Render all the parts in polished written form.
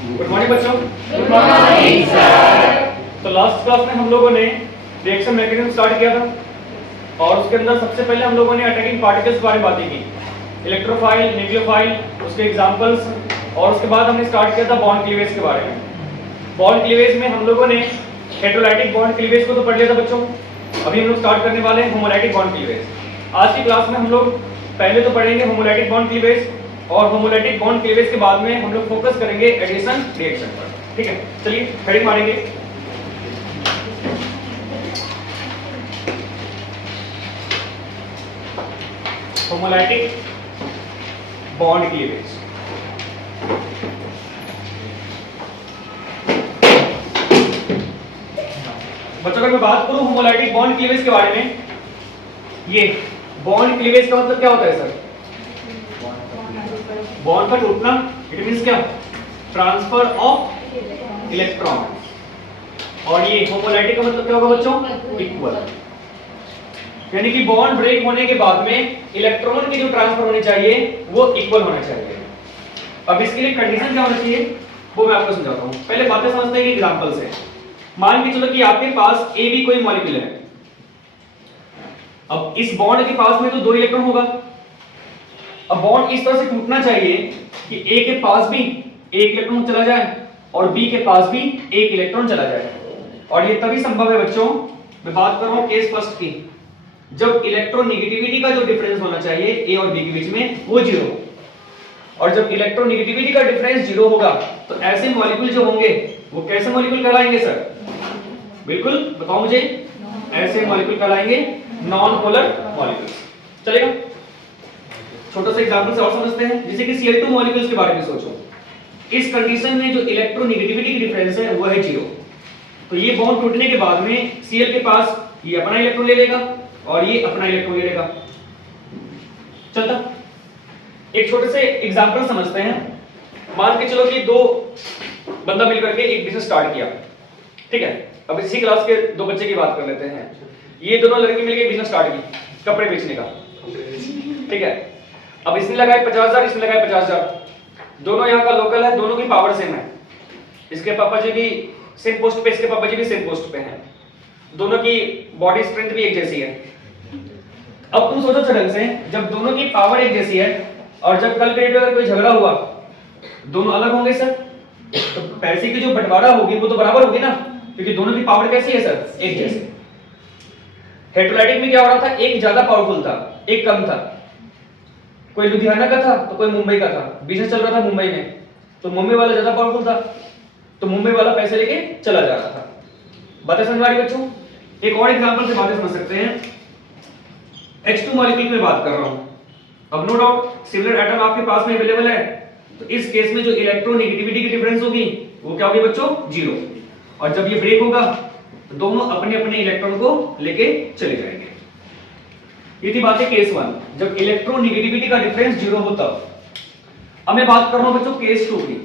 Good morning बच्चों। Good morning sir. तो last class में हम लोगों ने रिएक्शन मैकेनिज्म स्टार्ट किया था और उसके अंदर सबसे पहले हम लोगों ने अटैकिंग पार्टिकल्स के बारे में बातें की, इलेक्ट्रोफाइल, न्यूक्लियोफाइल, उसके एग्जांपल्स, और उसके बाद हमने स्टार्ट किया था बॉन्ड क्लीवेज के बारे में। बॉन्ड क्लीवेज में हम लोगों ने हेटेरोलाइटिक बॉन्ड क्लीवेज को तो पढ़ लिया था बच्चों। अभी हम लोग स्टार्ट करने वाले हैं होमोलाइटिक बॉन्ड क्लीवेज। आज की क्लास में हम लोग पहले तो पढ़ेंगे होमोलाइटिक बॉन्ड क्लीवेज, और होमोलाइटिक बॉन्ड क्लीवेज के बाद में हम लोग फोकस करेंगे एडिशन रिएक्शन पर। ठीक है, चलिए हेडिंग मारेंगे। Homolytic bond cleavage. बच्चों अगर मैं बात करूं होमोलाइटिक बॉन्ड क्लीवेज के बारे में, ये बॉन्ड क्लीवेज का मतलब क्या होता है सर? बॉन्ड का टूटना। इट मींस क्या? Transfer of electron. और ये होमोलाइटिक का मतलब क्या होगा बच्चों? इक्वल। यानी कि बॉन्ड ब्रेक होने के बाद में इलेक्ट्रॉन की जो ट्रांसफर होनी चाहिए वो इक्वल होना चाहिए। अब इसके लिए कंडीशन क्या होना चाहिए वो मैं आपको समझाता हूं। पहले बातें समझते हैं कि एग्जांपल से। मान के चलो कि आपके पास ए बी कोई मॉलिक्यूल है। अब इस बॉन्ड के पास में तो 2 इलेक्ट्रॉन होगा। अब बॉन्ड इस तरह से टूटना चाहिए कि ए के पास भी 1 इलेक्ट्रॉन चला जाए और बी के पास भी 1 इलेक्ट्रॉन चला जाए। और ये तभी संभव है बच्चों, मैं बात कर रहा हूं केस फर्स्ट की, जब इलेक्ट्रोनेगेटिविटी का जो डिफरेंस होना चाहिए ए और बी के बीच में वो 0 हो। और जब इलेक्ट्रोनेगेटिविटी का डिफरेंस 0 होगा तो ऐसे मॉलिक्यूल जो होंगे वो कैसे मॉलिक्यूल कहलाएंगे सर? बिल्कुल बताओ मुझे। ऐसे मॉलिक्यूल कहलाएंगे नॉन पोलर मॉलिक्यूल्स। चलेगा? छोटा सा एग्जांपल से और समझते हैं। जैसे कि Cl2 मॉलिक्यूल्स के बारे में सोचो। इस कंडीशन में जो इलेक्ट्रोनेगेटिविटी की डिफरेंस है वो है 0। तो ये बॉन्ड टूटने के बाद में Cl के पास ये अपना इलेक्ट्रॉन ले लेगा और ये अपना इलेक्ट्रॉन ले लेगा। चलता एक छोटे से एग्जांपल समझते हैं। मान के चलो कि 2 बंदा मिलकर के एक बिजनेस स्टार्ट किया। ठीक है, अब इसी क्लास के 2 बच्चे की बात कर लेते हैं। ये दोनों लड़के मिलकर बिजनेस स्टार्ट की कपड़े बेचने का। ठीक है, अब इसने लगाए 50,000, इसने लगाए 50,000। दोनों यहाँ का लोकल है, दोनों की पावर सेम है। इसके पापा जी भी सेम पोस्ट पे, इसके पापा जी भी सेम पोस्ट पे हैं। दोनों की बॉडी स्ट्रेंथ भी एक जैसी है। अब तुम सोचो ढंग से, जब दोनों की पावर एक जैसी है और जब कल के डेट में अगर कोई झगड़ा हुआ दोनों अलग होंगे सर, तो पैसे की जो बंटवारा होगी वो तो बराबर होगी ना, क्योंकि दोनों की पावर कैसी है सर? एक जैसी। हेटेरोलाइटिक में क्या हो रहा था? एक ज्यादा पावरफुल था, एक कम था। कोई लुधियाना का था तो कोई मुंबई का था। बिजनेस चल रहा था मुंबई में, तो मुंबई वाला ज्यादा पावरफुल था, तो मुंबई वाला पैसे लेके चला जा रहा था। बातें समझ आ रही बच्चों? एक और एग्जांपल से बातें समझ सकते हैं। H2 मॉलिक्यूल में बात कर रहा हूं। अब नो डाउट सिमिलर एटम आपके पास में अवेलेबल है, तो इस केस में जो इलेक्ट्रोनेगेटिविटी की डिफरेंस होगी वो क्या होगी बच्चों? 0। और जब ये ब्रेक होगा तो दोनों अपने अपने इलेक्ट्रॉन को लेके चले जाएंगे। ये थी बात है केस 1, जब इलेक्ट्रोनेगेटिविटी का डिफरेंस 0 हो तब। अब मैं बात कर रहा हूं बच्चों केस 2 की।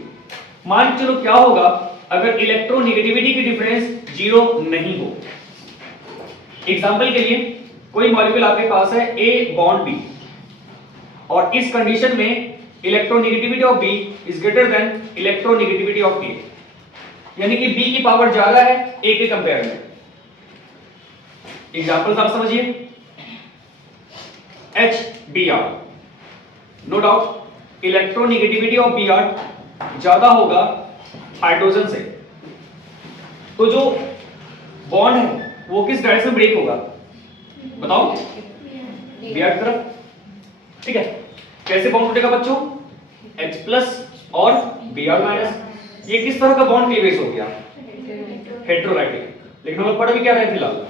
मान चलो क्या होगा अगर इलेक्ट्रोनेगेटिविटी की डिफरेंस 0 नहीं हो। एग्जांपल के लिए कोई मॉलिक्यूल आपके पास है A बॉन्ड B, और इस कंडीशन में electronegativity of B is greater than electronegativity of A, यानी कि B की पावर ज्यादा है A के कंपेयर में। एग्जांपल्स आप समझिए। HBr, no doubt electronegativity of Br ज्यादा होगा हाइड्रोजन से, तो जो बॉन्ड है वो किस डायरेक्शन में ब्रेक होगा बताओ? Br की तरफ। ठीक है, कैसे बॉन्ड टूटेगा बच्चों? H प्लस और Br माइनस। ये किस तरह का बॉन्ड क्लीवेज हो गया? हेटेरोलाइटिक। लेकिन हम लोग पढ़ भी क्या रहे फिलहाल?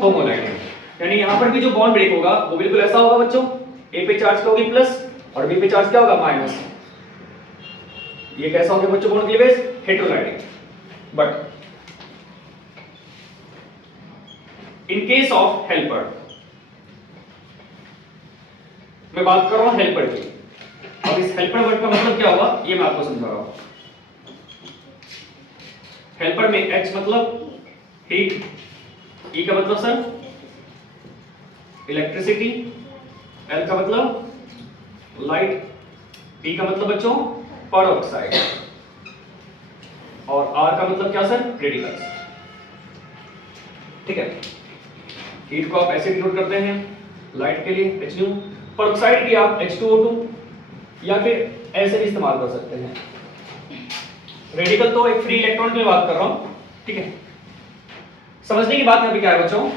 होमोलाइटिक। यानी यहां पर भी जो बॉन्ड ब्रेक होगा वो बिल्कुल ऐसा होगा बच्चों, A पे चार्ज क्या होगी प्लस और B पे चार्ज क्या होगा माइनस। ये कैसा हो गया बच्चों bond cleavage? Heterolytic. But in case of helper, मैं बात कर रहा हूं हेल्पर की। अब इस हेल्पर वर्ड का मतलब क्या होगा ये मैं आपको समझा रहा हूं। हेल्पर में H मतलब हीट, E का मतलब सर इलेक्ट्रिसिटी, L का मतलब लाइट, P का मतलब बच्चों पेरोक्साइड। R का मतलब क्या सर? रेडिकल्स। ठीक है, हीट को आप ऐसे डिनोट करते हैं लाइट के लिए H, पेरोक्साइड की आप H2O2 या फिर ऐसे भी इस्तेमाल कर सकते हैं। रेडिकल तो एक फ्री इलेक्ट्रॉन की बात कर रहा हूं, ठीक है। समझने की बात यहां पे क्या है बच्चों,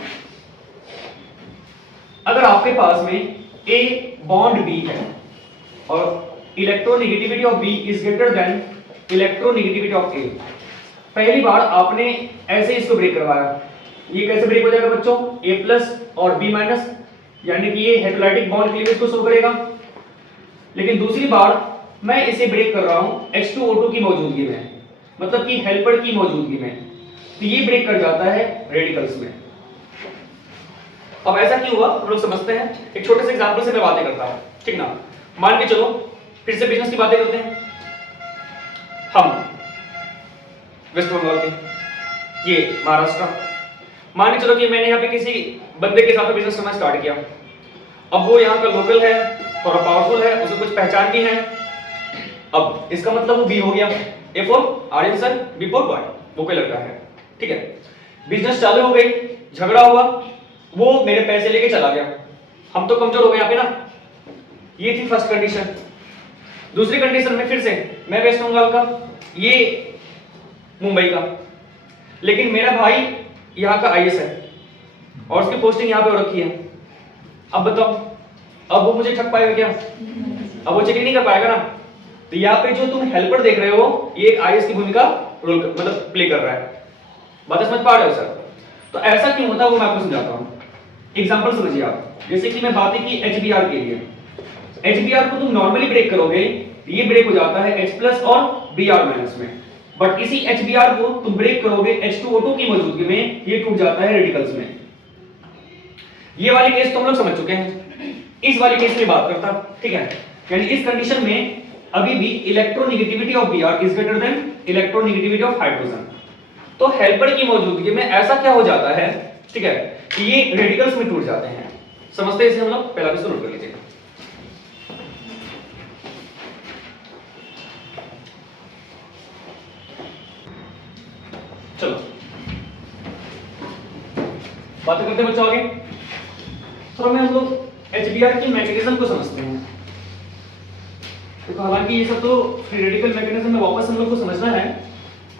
अगर आपके पास में A बॉन्ड B है और electronegativity of B is greater than electronegativity of A, पहली बार आपने ऐसे इसको ब्रेक करवाया, ये कैसे ब्रेक हो जाएगा बच्चों? A+ और B-, यानी कि ये हेटेरोलाइटिक बॉन्ड के लिए इसको शो करेगा। लेकिन दूसरी बार मैं इसे ब्रेक कर रहा हूं H2O2 की मौजूदगी में, मतलब कि हेल्पर की मौजूदगी में, तो ये ब्रेक कर जाता है रेडिकल्स में। अब ऐसा क्यों हुआ हम लोग समझते हैं, एक छोटे से एग्जांपल से मैं बातें करता हूं, ठीक ना। मान के चलो, फिर से बिजनेस की बातें करते हैं हम, वेस्ट बंगाल के, ये महाराष्ट्र। मान के चलो कि मैंने यहाँ पे किसी बंदे के साथ बिजनेस करना स्टार्ट किया। अब वो यहाँ का लोकल है, थोड़ा पावरफुल है, उसे कुछ पहचान भी है। अब इसका मतलब वो बी हो गया, A for Aryan sir, B for boy, वो कोई लड़का है, ठीक है। बिजनेस चालू हो गई, झगड़ा हुआ, वो मेरे पैसे लेके चला गया, हम तो कमजोर हो गए यहाँ पे ना। ये थी फर्स्ट कंडीशन। दूसरी कंडीशन में फिर से मैं वेस्ट बंगाल का, ये मुंबई का, लेकिन मेरा भाई यहाँ का आईएएस है और उसकी पोस्टिंग यहाँ पे हो रखी है। अब बताओ, अब वो मुझे ठग पाएगा क्या? अब वो चेक नहीं कर पाएगा ना। तो यहाँ पे जो तुम हेल्पर देख रहे हो, ये एक आईएएस की भूमिका रोल मतलब प्ले कर रहा है। बात समझ पा रहे हो सर? तो ऐसा क्यों होता है वो मैं आपको समझाता हूँ। एग्जांपल समझिए आप, जैसे कि मैं बातें की HBr के लिए, HBr को तुम नॉर्मली ब्रेक करोगे, ये ब्रेक हो जाता है H+ और Br- में, बट इसी HBr को तुम ब्रेक करोगे H2O2 की मौजूदगी में, ये टूट जाता है रेडिकल्स में। ये वाली केस तो हम लोग समझ चुके हैं। इस वाली केस में बात करता, ठीक है, यानी इस कंडीशन में अभी भी electronegativity of Br is greater than electronegativity of hydrogen. तो हेल्पर की मौजूदगी में ऐसा क्या हो जाता है, ठीक है, कि ये रेडिकल्स में टूट जाते हैं। समझते हैं इसे हम लोग, पहला भी नोट कर लीजिए। चलो बात करते हैं बच्चों आगे। तो हमें हम लोग HBr की मैकेनिज्म को समझते हैं। तो हालांकि ये सब तो फ्री रेडिकल मैकेनिज्म में वापस हम लोग को समझना है।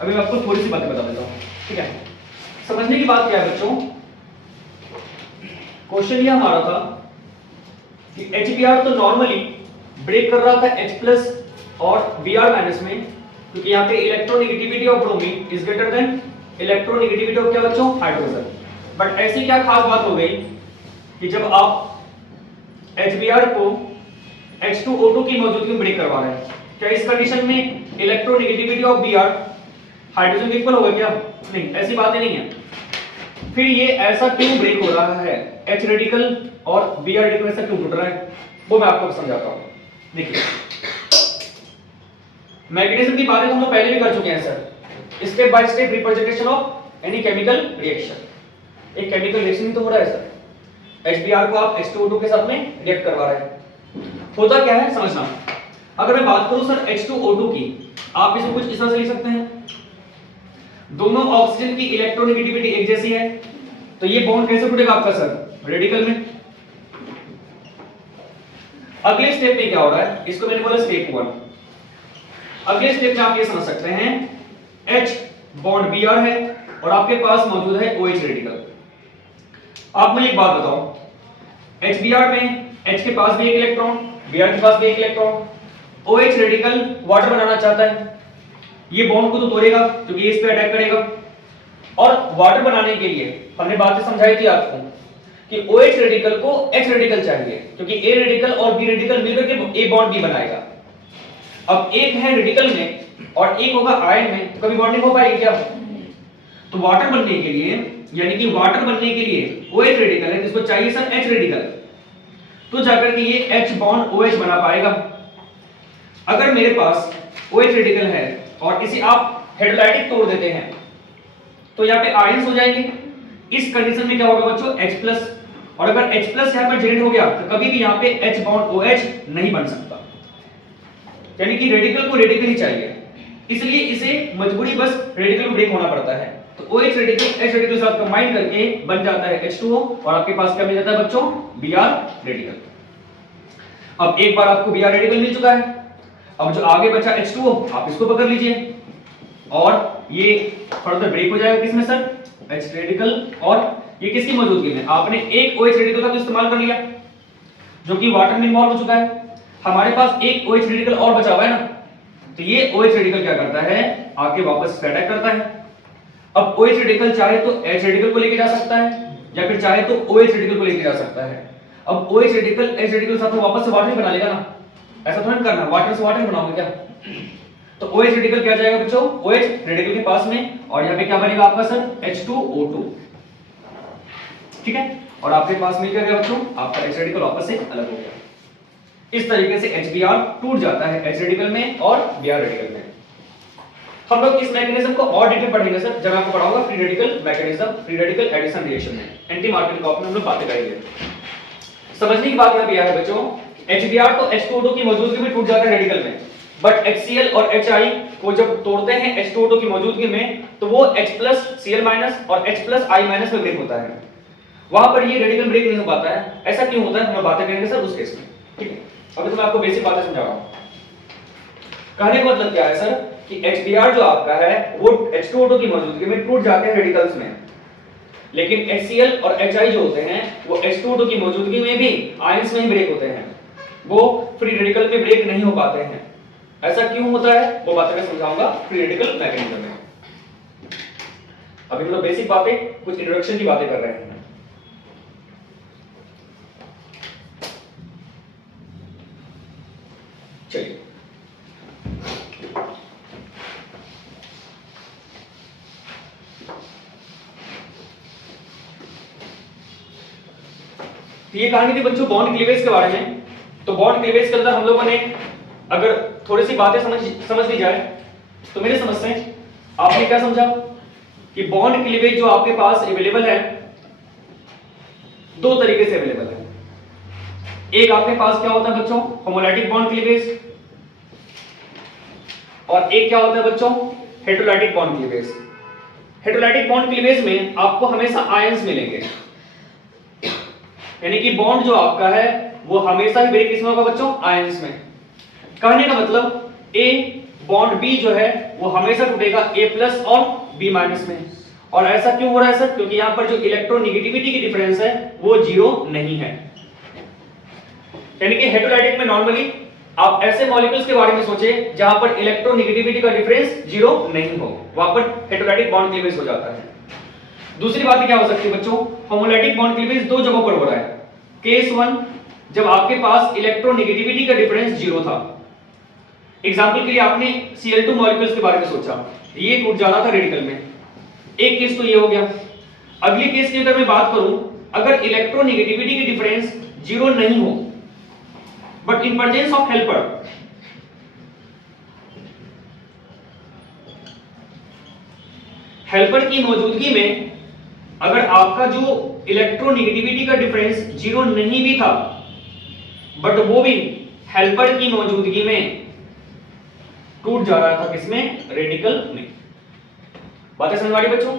अभी मैं आपको थोड़ी सी बातें बता देता हूँ, ठीक है। समझने की बात क्या है बच्चों, क्वेश्चन ये हमारा था कि HBr तो नॉर्मली ब्रेक कर रहा था H+ और Br- में, क्योंकि यहाँ पे electronegativity of bromine is greater than electronegativity of क्या बच्चों? हाइड्रोजन। बट ऐसी क्या खास बात हो गई कि जब आप HBr को H2O2 की मौजूदगी में ब्रेक करवा रहे हैं, क्या इस कंडीशन में इलेक्ट्रोनेगेटिविटी ऑफ Br हाइड्रोजन के इक्वल होगा क्या? नहीं, ऐसी बातें नहीं है। फिर ये ऐसा क्यों ब्रेक हो रहा है, H रेडिकल और Br रेडिकल ऐसा क्यों टूट रहा है, वो मैं आपको समझाता हूँ। देखिए, मैग्नेटिज्म की बातें तो हम लोग पहले भी कर चुके हैं sir. Step by step representation of any chemical reaction. एक केमिकल रिएक्शन ही तो हो रहा है सर। HBr को आप H2O2 के साथ में रिएक्ट करवा रहे हैं। होता क्या है समझना। अगर मैं बात करूं सर H2O2 की, आप इसे कुछ इस तरह से लिख सकते हैं, दोनों ऑक्सीजन की इलेक्ट्रोनेगेटिविटी एक जैसी है, तो ये बॉन्ड कैसे टूटेगा आपका सर? रेडिकल में। अगले स्टेप में क्या हो रहा है, इसको मैंने बोला स्टेप 1। अगले स्टेप में आप ये समझ सकते हैं, H बॉन्ड Br है और आपके पास मौजूद है OH रेडिकल। आप मुझे एक बात बताओ, HBr में H के पास भी एक इलेक्ट्रॉन, Br के पास भी एक इलेक्ट्रॉन, OH रेडिकल वाटर बनाना चाहता है, ये बॉन्ड को तो तोड़ेगा क्योंकि इस पे अटैक करेगा। और वाटर बनाने के लिए हमने बातें समझाई थी आपको कि OH रेडिकल को H रेडिकल चाहिए, क्योंकि A रेडिकल और B रेडिकल मिलकर के A बॉन्ड B बनाएगा। अब एक है रेडिकल में और एक होगा आयन में, तो कभी बॉन्डिंग हो पाएगी क्या? तो वाटर बनने के लिए, यानी कि वाटर बनने के लिए OH रेडिकल है, जिसको चाहिए सर H रेडिकल, तो जाकर के ये H बॉन्ड OH बना पाएगा। अगर मेरे पास OH रेडिकल है और इसे आप हेटेरोलाइटिक तोड़ देते हैं, तो यहाँ पे आयंस हो जाएंगे। इस कंडीशन में क्या होगा बच्चों? H+, और अगर H+ यहाँ पर जेनेरेट हो गया तो कभी भी यहाँ पे H बॉन्ड OH नहीं बन सकता, यानी कि रेडिकल को रेडिकल ही चाहिए। इसलिए इसे मजबूरी बस रेडिकल ब्रेक होना पड़ता है। तो OH रेडिकल H रेडिकल के साथ कंबाइन करके बन जाता है H2O और आपके पास क्या मिल जाता है बच्चों, Br रेडिकल। अब एक बार आपको Br रेडिकल मिल चुका है, अब जो आगे बचा H2O आप इसको पकड़ लीजिए और ये फर्दर ब्रेक हो जाएगा किसमें सर, H रेडिकल, और ये किसकी मौजूदगी में, आपने एक OH रेडिकल का तो इस्तेमाल कर लिया जो कि वाटर में इन्वॉल्व हो चुका है, हमारे पास एक OH रेडिकल और बचा हुआ है ना, तो ये OH रेडिकल क्या करता है, आके वापस अटैक करता है। अब OH रेडिकल चाहे तो H रेडिकल को लेके जा सकता है या फिर चाहे तो OH रेडिकल को लेके जा सकता है। अब OH रेडिकल H रेडिकल साथ में वापस से वाटर बना लेगा ना, ऐसा थोड़ा करना, वाटर से वाटर बनाओगे क्या, तो OH रेडिकल क्या जाएगा बच्चों, OH रेडिकल के पास में, और यहाँ पे क्या बनेगा आपका सर, H2O2, ठीक है, और आपके पास मिल गया बच्चों आपका H रेडिकल वापस से अलग हो गया। इस तरीके से HBr टूट जाता है H रेडिकल में और Br रेडिकल में। हम लोग इस मैकेनिज्म को और डिटेल पढ़ेंगे सर जब आपको पढ़ाऊंगा free radical mechanism, free radical addition reaction में, एंटी मार्टिन कॉप में हम लोग बातें करेंगे। समझने की बात यहां पे यह है बच्चों, HBr तो H2O2 की मौजूदगी में टूट जाता है रेडिकल में, बट HCl और HI को जब तोड़ते हैं H2O2 की मौजूदगी में तो वो H+Cl- और H+I- में ब्रेक होता है, वहां पर ये रेडिकल ब्रेक नहीं हो पाता है। ऐसा क्यों होता है हम बातें करेंगे सर उस केस में, ठीक है। अभी तो मैं आपको बेसिक बातें समझा रहा हूं। कहने का मतलब क्या है सर कि HBr जो आपका है वो H2O2 की मौजूदगी में टूट जाते हैं रेडिकल्स में, लेकिन HCl और HI जो होते हैं वो H2O2 की मौजूदगी में भी आयंस में ही ब्रेक होते हैं, वो फ्री रेडिकल में ब्रेक नहीं हो पाते हैं। ऐसा क्यों होता है वो बातें मैं समझाऊंगा फ्री रेडिकल मैकेनिज्म में। अभी हम लोग बेसिक बातें, कुछ इंट्रोडक्शन की बातें कर रहे हैं। चलिए ये कहानी थी बच्चों बॉन्ड क्लीवेज के बारे में। तो बॉन्ड क्लीवेज के अंदर हम लोगों ने अगर थोड़ी सी बातें समझ ली जाए तो मेरे समझ से आपने क्या समझा कि बॉन्ड क्लीवेज जो आपके पास अवेलेबल है दो तरीके से अवेलेबल है। एक आपके पास क्या होता है बच्चों, होमोलैटिक बॉन्ड क्लीवेज, और एक क्या होता है बच्चों, हेटेरोलाइटिक बॉन्ड क्लीवेज। हेटेरोलाइटिक बॉन्ड क्लीवेज में आपको हमेशा आयंस मिलेंगे, यानी कि बॉन्ड जो आपका है वो हमेशा ही ब्रेक किसमें होगा बच्चों, आयंस में। कहने का मतलब A बॉन्ड B जो है वो हमेशा टूटेगा A+ और B- में। और ऐसा क्यों हो रहा है सर, क्योंकि यहां पर जो इलेक्ट्रोनेगेटिविटी की डिफरेंस है वो 0 नहीं है। यानी कि हेटेरोलाइटिक में नॉर्मली आप ऐसे मॉलिक्यूल्स के बारे में सोचें जहां पर इलेक्ट्रोनेगेटिविटी का डिफरेंस 0 नहीं हो, वहां पर हेटेरोलाइटिक बॉन्ड क्लीवेज हो जाता है। दूसरी बात क्या हो सकती है बच्चों, होमोलैटिक बॉन्ड क्लीवेज दो जगहों पर हो रहा है। केस 1 जब आपके पास इलेक्ट्रोनेगेटिविटी का डिफरेंस 0 था, एग्जांपल के लिए आपने Cl2 मॉलिक्यूल्स के बारे में सोचा, ये टूट जाना था रेडिकल में, एक केस तो ये हो गया। अगले केस की अगर मैं बात करूं, अगर इलेक्ट्रोनेगेटिविटी की डिफरेंस 0 नहीं हो but in presence of helper, helper की मौजूदगी में अगर आपका जो इलेक्ट्रोनेगेटिविटी का डिफरेंस 0 नहीं भी था बट वो भी हेल्पर की मौजूदगी में टूट जा रहा था किसमें, रेडिकल में। बातें समझ आ रही बच्चों।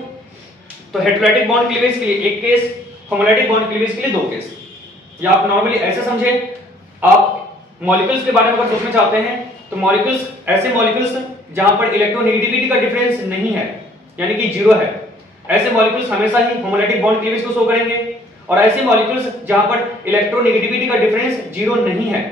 तो हेटेरोलाइटिक बॉन्ड क्लीवेज के लिए एक केस, होमोलैटिक बॉन्ड क्लीवेज के लिए दो केस। या आप नॉर्मली ऐसे समझे, आप मॉलिक्यूल्स के बारे में अगर सोचना चाहते हैं तो मॉलिक्यूल्स, ऐसे मॉलिक्यूल्स जहां पर इलेक्ट्रोनेगेटिविटी का डिफरेंस नहीं है यानी कि 0 है, ऐसे मॉलिक्यूल्स हमेशा ही होमोलैटिक बॉन्ड क्लीवेज को शो करेंगे। और ऐसे मॉलिक्यूल्स जहां पर इलेक्ट्रोनेगेटिविटी का डिफरेंस 0 नहीं है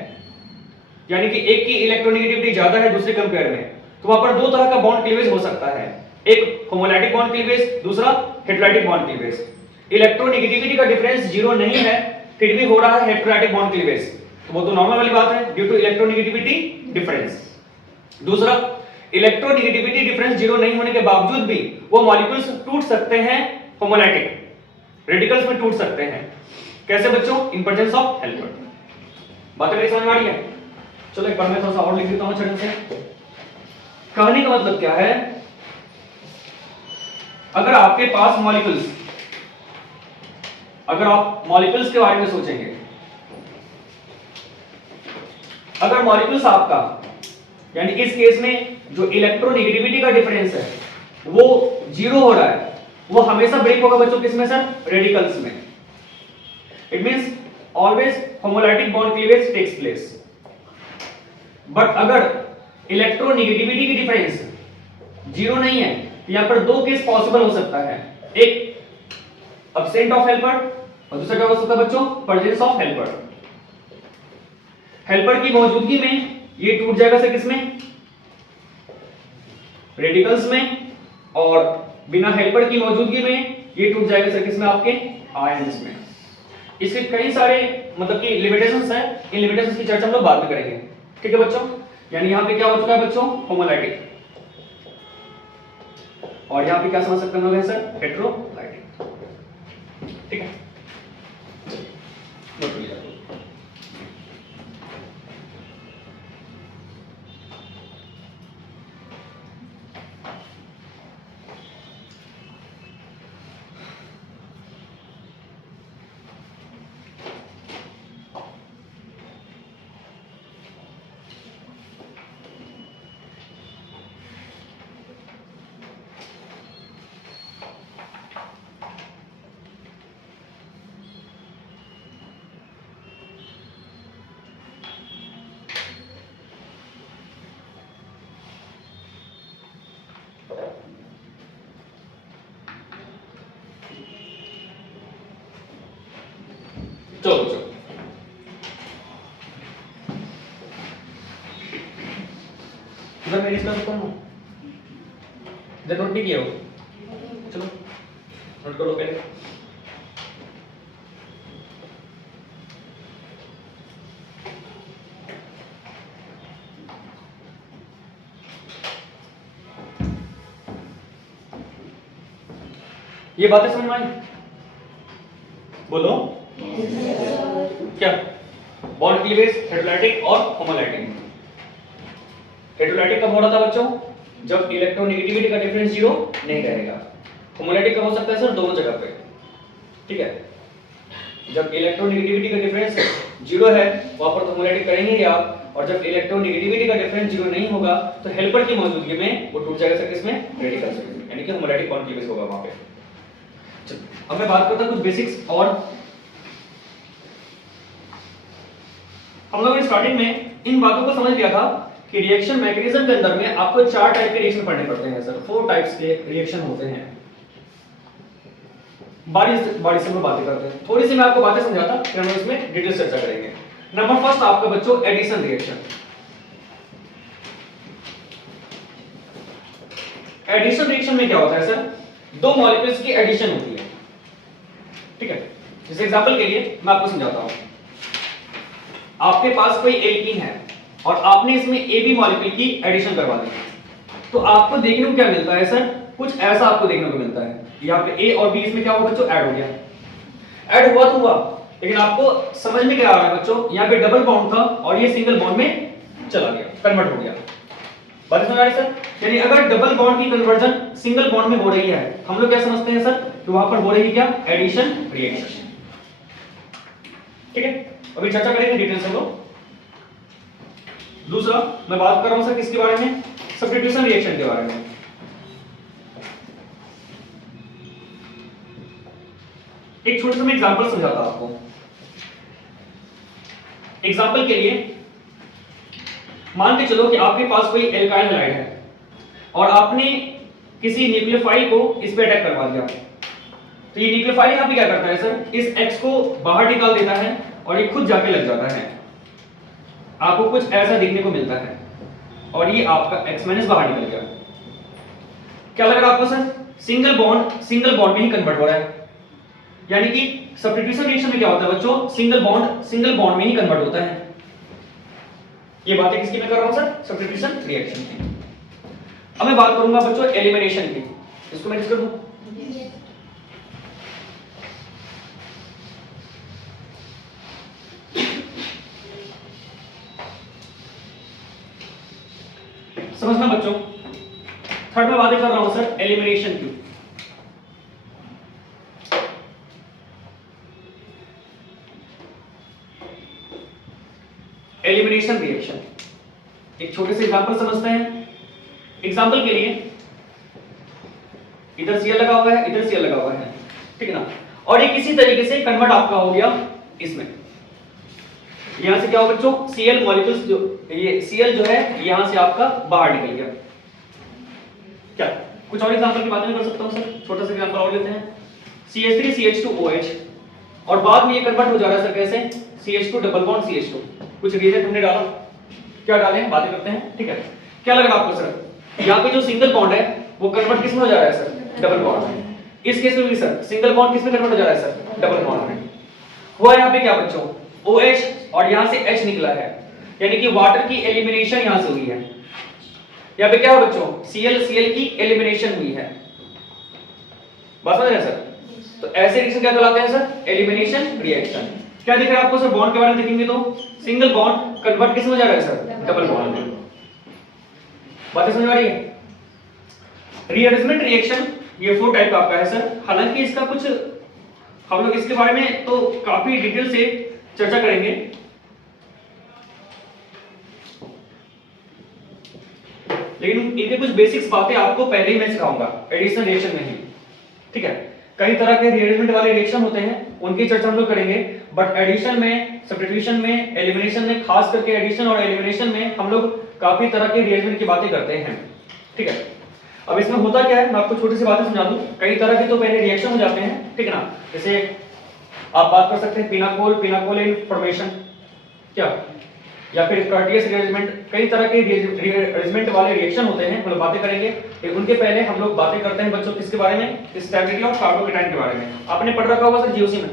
यानी कि एक की इलेक्ट्रोनेगेटिविटी ज्यादा है दूसरे कंपेयर में, तो वहां पर दो तरह का बॉन्ड क्लीवेज हो सकता है, एक होमोलैटिक बॉन्ड क्लीवेज, दूसरा हेटेरोलाइटिक बॉन्ड क्लीवेज। इलेक्ट्रोनेगेटिविटी का डिफरेंस 0 नहीं है फिर भी हो रहा है हेटेरोलाइटिक बॉन्ड क्लीवेज, तो वो तो नॉर्मल वाली बात है ड्यू टू इलेक्ट्रोनेगेटिविटी डिफरेंस। दूसरा, इलेक्ट्रोनेगेटिविटी डिफरेंस 0 नहीं होने के बावजूद भी वो मॉलिक्यूल्स टूट सकते हैं, होमोलैटिक रेडिकल्स में टूट सकते हैं। कैसे बच्चों, इन प्रेजेंस ऑफ हेल्पर। बातें मेरी समझ में आ रही है। चलो एक बार मैं थोड़ा सा और लिख देता हूं चरण से। कहने का मतलब क्या है, अगर आपके पास मॉलिक्यूल्स, अगर आप मॉलिक्यूल्स के बारे में सोचेंगे, अगर मॉलिक्यूल्स आपका यानी इस केस में जो इलेक्ट्रोनेगेटिविटी का डिफरेंस है वो जीरो हो रहा है, वो हमेशा ब्रेक होगा बच्चों किसमें सर? रेडिकल्स में। It means always homolytic bond cleavage takes place. But अगर इलेक्ट्रोनेगेटिविटी की डिफरेंस जीरो नहीं है, तो यहां पर दो केस पॉसिबल हो सकता है, एक एब्सेंट ऑफ हेल्पर और दूसरा क्या हो सकता है बच्चों? Presence of helper. हेल्पर की मौजूदगी में ये टूट जाएगा सर किसमें? रेडिकल्स में, और बिना हेल्पर की मौजूदगी में ये टूट जाएगा सर किसमें? आपके आयंस में। इसके कई सारे मतलब कि लिमिटेशंस है, इन लिमिटेशंस की चर्चा हम लोग बाद में करेंगे, ठीक है बच्चों? यानी यहां पे क्या हो चुका है बच्चों? होमोलाइटिक। और यहां पे क्या समझ सकते हैं लोग सर? हेटेरोलाइटिक, ठीक है? नोट कीजिए। चलो चलो इधर मैं इसका करता हूं, इधर नोट भी किया हो, चलो नोट करो पहले। ये बातें समझ में आई? बोलो क्या? बॉन्ड क्लीवेज हेटेरोलाइटिक और होमोलाइटिक। हेटेरोलाइटिक कब हो रहा था बच्चों? जब इलेक्ट्रोनेगेटिविटी का डिफरेंस जीरो नहीं रहेगा। होमोलाइटिक कब हो सकता है सर? दोनों जगह पे, ठीक है? जब इलेक्ट्रोनेगेटिविटी का डिफरेंस जीरो है वहां पर तो होमोलाइटिक करेंगे आप, और जब इलेक्ट्रोनेगेटिविटी का डिफरेंस जीरो नहीं होगा तो हेल्पर की मौजूदगी में वो टूट जाएगा सर किसमें? रेडिकल्स में, यानी कि होमोलाइटिक बॉन्ड क्लीवेज होगा वहां पे। अब मैं बात करता हूं कुछ बेसिक्स और। हम लोगों ने स्टार्टिंग में इन बातों को समझ लिया था कि रिएक्शन मैकेनिज्म के अंदर में आपको चार टाइप के रिएक्शन पढ़ने पड़ते हैं सर, 4 टाइप्स के रिएक्शन होते हैं। बारी से हम बातें करते हैं, थोड़ी सी मैं आपको बातें समझाता फिर हम इसमें डिटेल चर्चा करेंगे। नंबर फर्स्ट आपका बच्चों एडिशन रिएक्शन। एडिशन रिएक्शन में क्या होता है सर? दो मॉलिक्यूल्स की एडिशन होती है, ठीक है? जैसे एग्जांपल के लिए मैं आपको समझाता हूं। आपके पास कोई एल्कीन है और आपने इसमें AB मॉलिक्यूल की एडिशन करवा दी, तो आपको देखने को क्या मिलता है सर? कुछ ऐसा आपको देखने को मिलता है। यहाँ पे A और B इसमें क्या हुआ बच्चों? ऐड हो गया। ऐड हुआ तो हुआ, लेकिन आपको समझ में क्या आ रहा है बच्चों? यहाँ पे डबल बॉन्ड था और ये सिंगल बॉन्ड में चला गया, कन्वर्ट हो गया। बात समझ आ रही सर? यानी अगर डबल बॉन्ड की कन्वर्जन सिंगल बॉन्ड में हो रही है, हम लोग क्या समझते हैं सर? कि वहां पर हो रही है क्या? एडिशन रिएक्शन, ठीक है? अभी चर्चा करेंगे डिटेल से। दूसरा मैं बात कर रहा हूं सर किसके बारे में? सब्स्टिट्यूशन रिएक्शन के बारे में। एक छोटा सा मैं एग्जांपल समझाता हूं आपको। एग्जांपल के लिए मान के चलो कि आपके पास कोई एल्काइल हैलाइड है और आपने किसी न्यूक्लियोफाइल को इस पे अटैक करवा दिया, तो ये न्यूक्लियोफाइल यहां पे क्या करता है सर? इस X को बाहर निकाल देता है और ये खुद जाके लग जाता है। आपको कुछ ऐसा देखने को मिलता है और ये आपका X- बाहर निकल गया। क्या लग रहा है आपको सर? सिंगल बॉन्ड में ही कन्वर्ट हो रहा है। यानी कि सब्स्टिट्यूशन रिएक्शन में क्या होता है बच्चों? सिंगल बॉन्ड में ही कन्वर्ट होता है। ये बातें किसकी मैं कर रहा हूं सर? सब्स्टिट्यूशन रिएक्शन की। अब मैं बात करूंगा बच्चों एलिमिनेशन की। इसको मैं डिस्कस करूं। समझना बच्चों, थर्ड में बातें कर रहा हूं सर एलिमिनेशन की। एलिमिनेशन रिएक्शन एक छोटे से एग्जांपल समझते हैं। एग्जांपल के लिए इधर Cl लगा हुआ है, इधर Cl लगा हुआ है, ठीक है ना, और ये किसी तरीके से कन्वर्ट आपका हो गया इसमें। यहां से क्या हो बच्चों, Cl मॉलिक्यूल्स जो ये Cl जो है यहां से आपका बाहर निकल गया। क्या कुछ और एग्जांपल की बात नहीं कर सकता हूं सर? छोटा सा एग्जांपल और लेते हैं, CH3CH2OH, और बाद में ये कन्वर्ट हो जा रहा है सर कैसे, CH2 डबल बॉन्ड CH2। कुछ रिएजेंट हमने डाला, क्या डाले हैं बातें करते हैं, ठीक है। क्या लग रहा है आपको सर, यहाँ पे जो सिंगल बॉन्ड है वो कन्वर्ट किस में हो जा रहा है सर, डबल बॉन्ड में। इस केस में भी सर सिंगल बॉन्ड किस में कन्वर्ट हो जा रहा है सर, डबल बॉन्ड में। हुआ यहाँ पे क्या बच्चों, OH और यहाँ से H निकला है, यानी कि वाटर की एलिमिनेशन यहाँ से हुई है। यहाँ पे क्या है बच्चों, Cl की एलिमिनेशन हुई है, बात समझ रहे हैं सर? तो ऐसे रिएक्शन क्या कहलाते हैं सर, एलिमिनेशन रिएक्शन। क्या दिख रहा है आपको सर, बॉन्ड के बारे में देखेंगे तो सिंगल बॉन्ड कन्वर्ट किस में हो जा रहा है सर, डबल बॉन्ड में। बातें समझ आ रही है? रीअरेंजमेंट रिएक्शन ये 4 टाइप का आपका है सर। हालांकि इसका कुछ हम लोग इसके बारे में तो काफी डिटेल से चर्चा करेंगे, लेकिन इनके कुछ बेसिक्स बातें आपको पहले ही मैं सिखाऊंगा एडिशन रिएक्शन में ही, ठीक है। कई तरह के रीअरेंजमेंट वाले रिएक्शन होते हैं, उनकी चर्चा हम लोग करेंगे, बट एडिशन में, सब्स्टिट्यूशन में, एलिमिनेशन में, खास करके एडिशन और एलिमिनेशन में हम लोग काफी तरह के रीअरेंजमेंट की बातें करते हैं, ठीक है। अब इसमें होता क्या है, मैं आपको छोटी सी बातें समझा दूं। कई तरह के तो पहले रिएक्शन हो जाते हैं, ठीक है ना, जैसे आप बात कर सकते हैं पिनाकोल फॉर्मेशन, क्या, या फिर कार्टियस रीअरेंजमेंट। कई तरह के रीअरेंजमेंट वाले रिएक्शन होते हैं, हम लोग बातें करेंगे। उनके पहले हम लोग बातें करते हैं बच्चों किसके बारे में, स्टेबिलिटी ऑफ कार्बोकेटायन के बारे में। आपने पढ़ रखा होगा सर जीओसी में,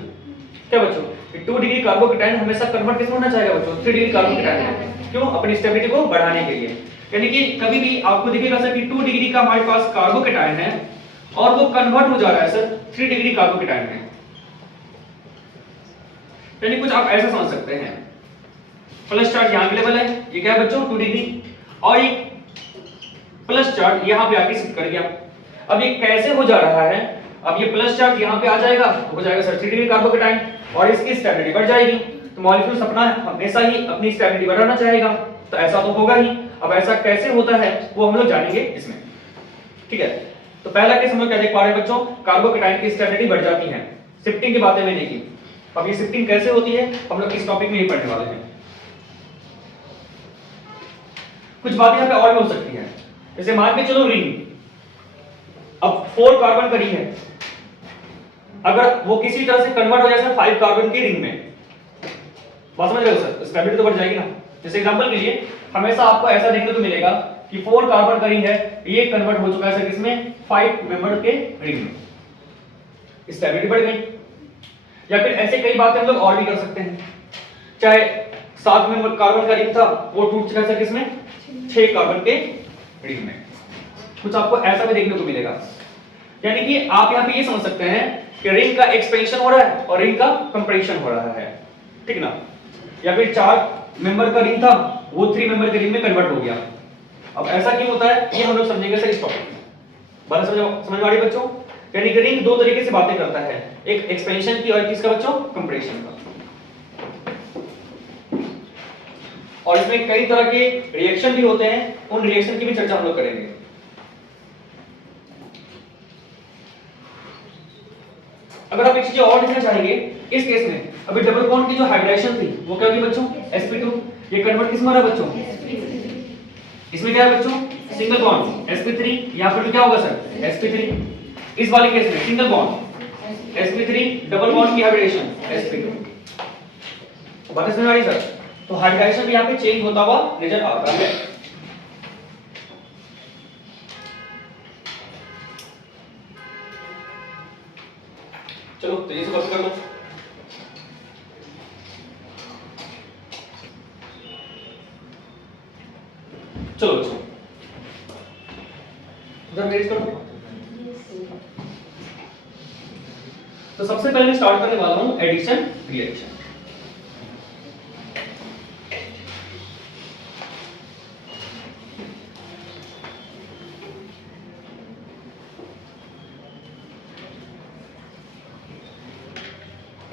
क्या बच्चों, 2 डिग्री कार्बोकेटायन हमेशा कन्वर्ट किस में होना चाहिए बच्चों, 3 डिग्री कार्बोकेटायन में। क्यों, अपनी स्टेबिलिटी को बढ़ाने के लिए। यानी कि कभी भी आपको दिखेगा सर कि 2 डिग्री का हमारे पास कार्बोकेटायन है और वो कन्वर्ट हो जा रहा है सर 3 डिग्री कार्बोकेटायन में, यानी कुछ आप ऐसा समझ सकते हैं। प्लस चार्ज यहां अवेलेबल है, ये क्या है बच्चों, 2 डिग्री, और ये प्लस चार्ज यहां पे आके शिफ्ट कर गया। अब ये कैसे हो जा रहा है, अब ये प्लस चार्ज यहां पे आ जाएगा, हो जाएगा सर 3 डिग्री कार्बोकेटायन, और इसकी स्टेबिलिटी बढ़ जाएगी। तो मॉलिक्यूल्स अपना हमेशा ही अपनी स्टेबिलिटी बढ़ाना चाहेगा, तो ऐसा तो होगा ही। अब ऐसा कैसे होता है वो हम लोग जानेंगे इसमें, ठीक है। तो पहला केस हम लोग क्या देख पा रहे हैं बच्चों, कार्बोकेटायन की स्टेबिलिटी बढ़ जाती है। शिफ्टिंग की बातें मैंने की, अब ये शिफ्टिंग कैसे होती है हम लोग इस टॉपिक में ही पढ़ने वाले हैं। कुछ बातें यहाँ पे और भी हो सकती हैं, जैसे मान के चलो रिंग, अब 4 कार्बन का रिंग है, अगर वो किसी तरह से कन्वर्ट हो जाए सर 5 कार्बन की रिंग में, बात समझ रहे हो सर, स्टेबिलिटी तो बढ़ जाएगी ना। जैसे एग्जांपल के लिए हमेशा आपको ऐसा देखने को मिलेगा कि 4 कार्बन का रिंग है, ये कन्वर्ट हो चुका है सर किसमें, 5 मेंबर के रिंग में, स्टेबिलिटी बढ़ गई। या फिर ऐसे कई बातें हम लोग और भी कर सकते हैं, चाहे 7 मेंबर कार्बन का रिंग था, वो टूट चुका है सर किसमें, 6 कार्बन के रिंग में। कुछ आपको ऐसा भी देखने को मिलेगा, यानी कि आप यहाँ पे ये समझ सकते हैं कि रिंग का एक्सपेंशन हो रहा है और रिंग का कंप्रेशन हो रहा है, ठीक ना। या फिर 4 मेंबर का रिंग था, वो 3 मेंबर के रिंग में कन्वर्ट हो गया। अब ऐसा क्यों होता है ये हम लोग समझेंगे सर इस टॉपिक में। बात समझ आ रही बच्चों, यानी कि रिंग 2 तरीके से बातें करता है, एक एक्सपेंशन की और किसका बच्चों, कंप्रेशन का। और इसमें कई तरह के रिएक्शन भी होते हैं, उन रिएक्शन की भी चर्चा हम लोग करेंगे। अगर आप एक चीज और देखना चाहेंगे इस केस में, अभी डबल बॉन्ड की जो हाइब्रिडेशन थी वो क्या होगी बच्चों, sp2, ये कन्वर्ट किस में हो रहा है बच्चों, इसमें क्या है बच्चों, सिंगल बॉन्ड sp3, यहां पर क्या होगा सर sp3। इस वाले केस में single bond sp3, double bond की हाइब्रिडेशन sp2। बात समझ आ रही सर? तो हाइब्रिडेशन भी यहां पे चेंज होता हुआ नजर आता है। चलो तो ये सब कर लो। चलो बच्चों उधर मेज कर दो। तो सबसे पहले मैं स्टार्ट करने वाला हूं एडिशन रिएक्शन।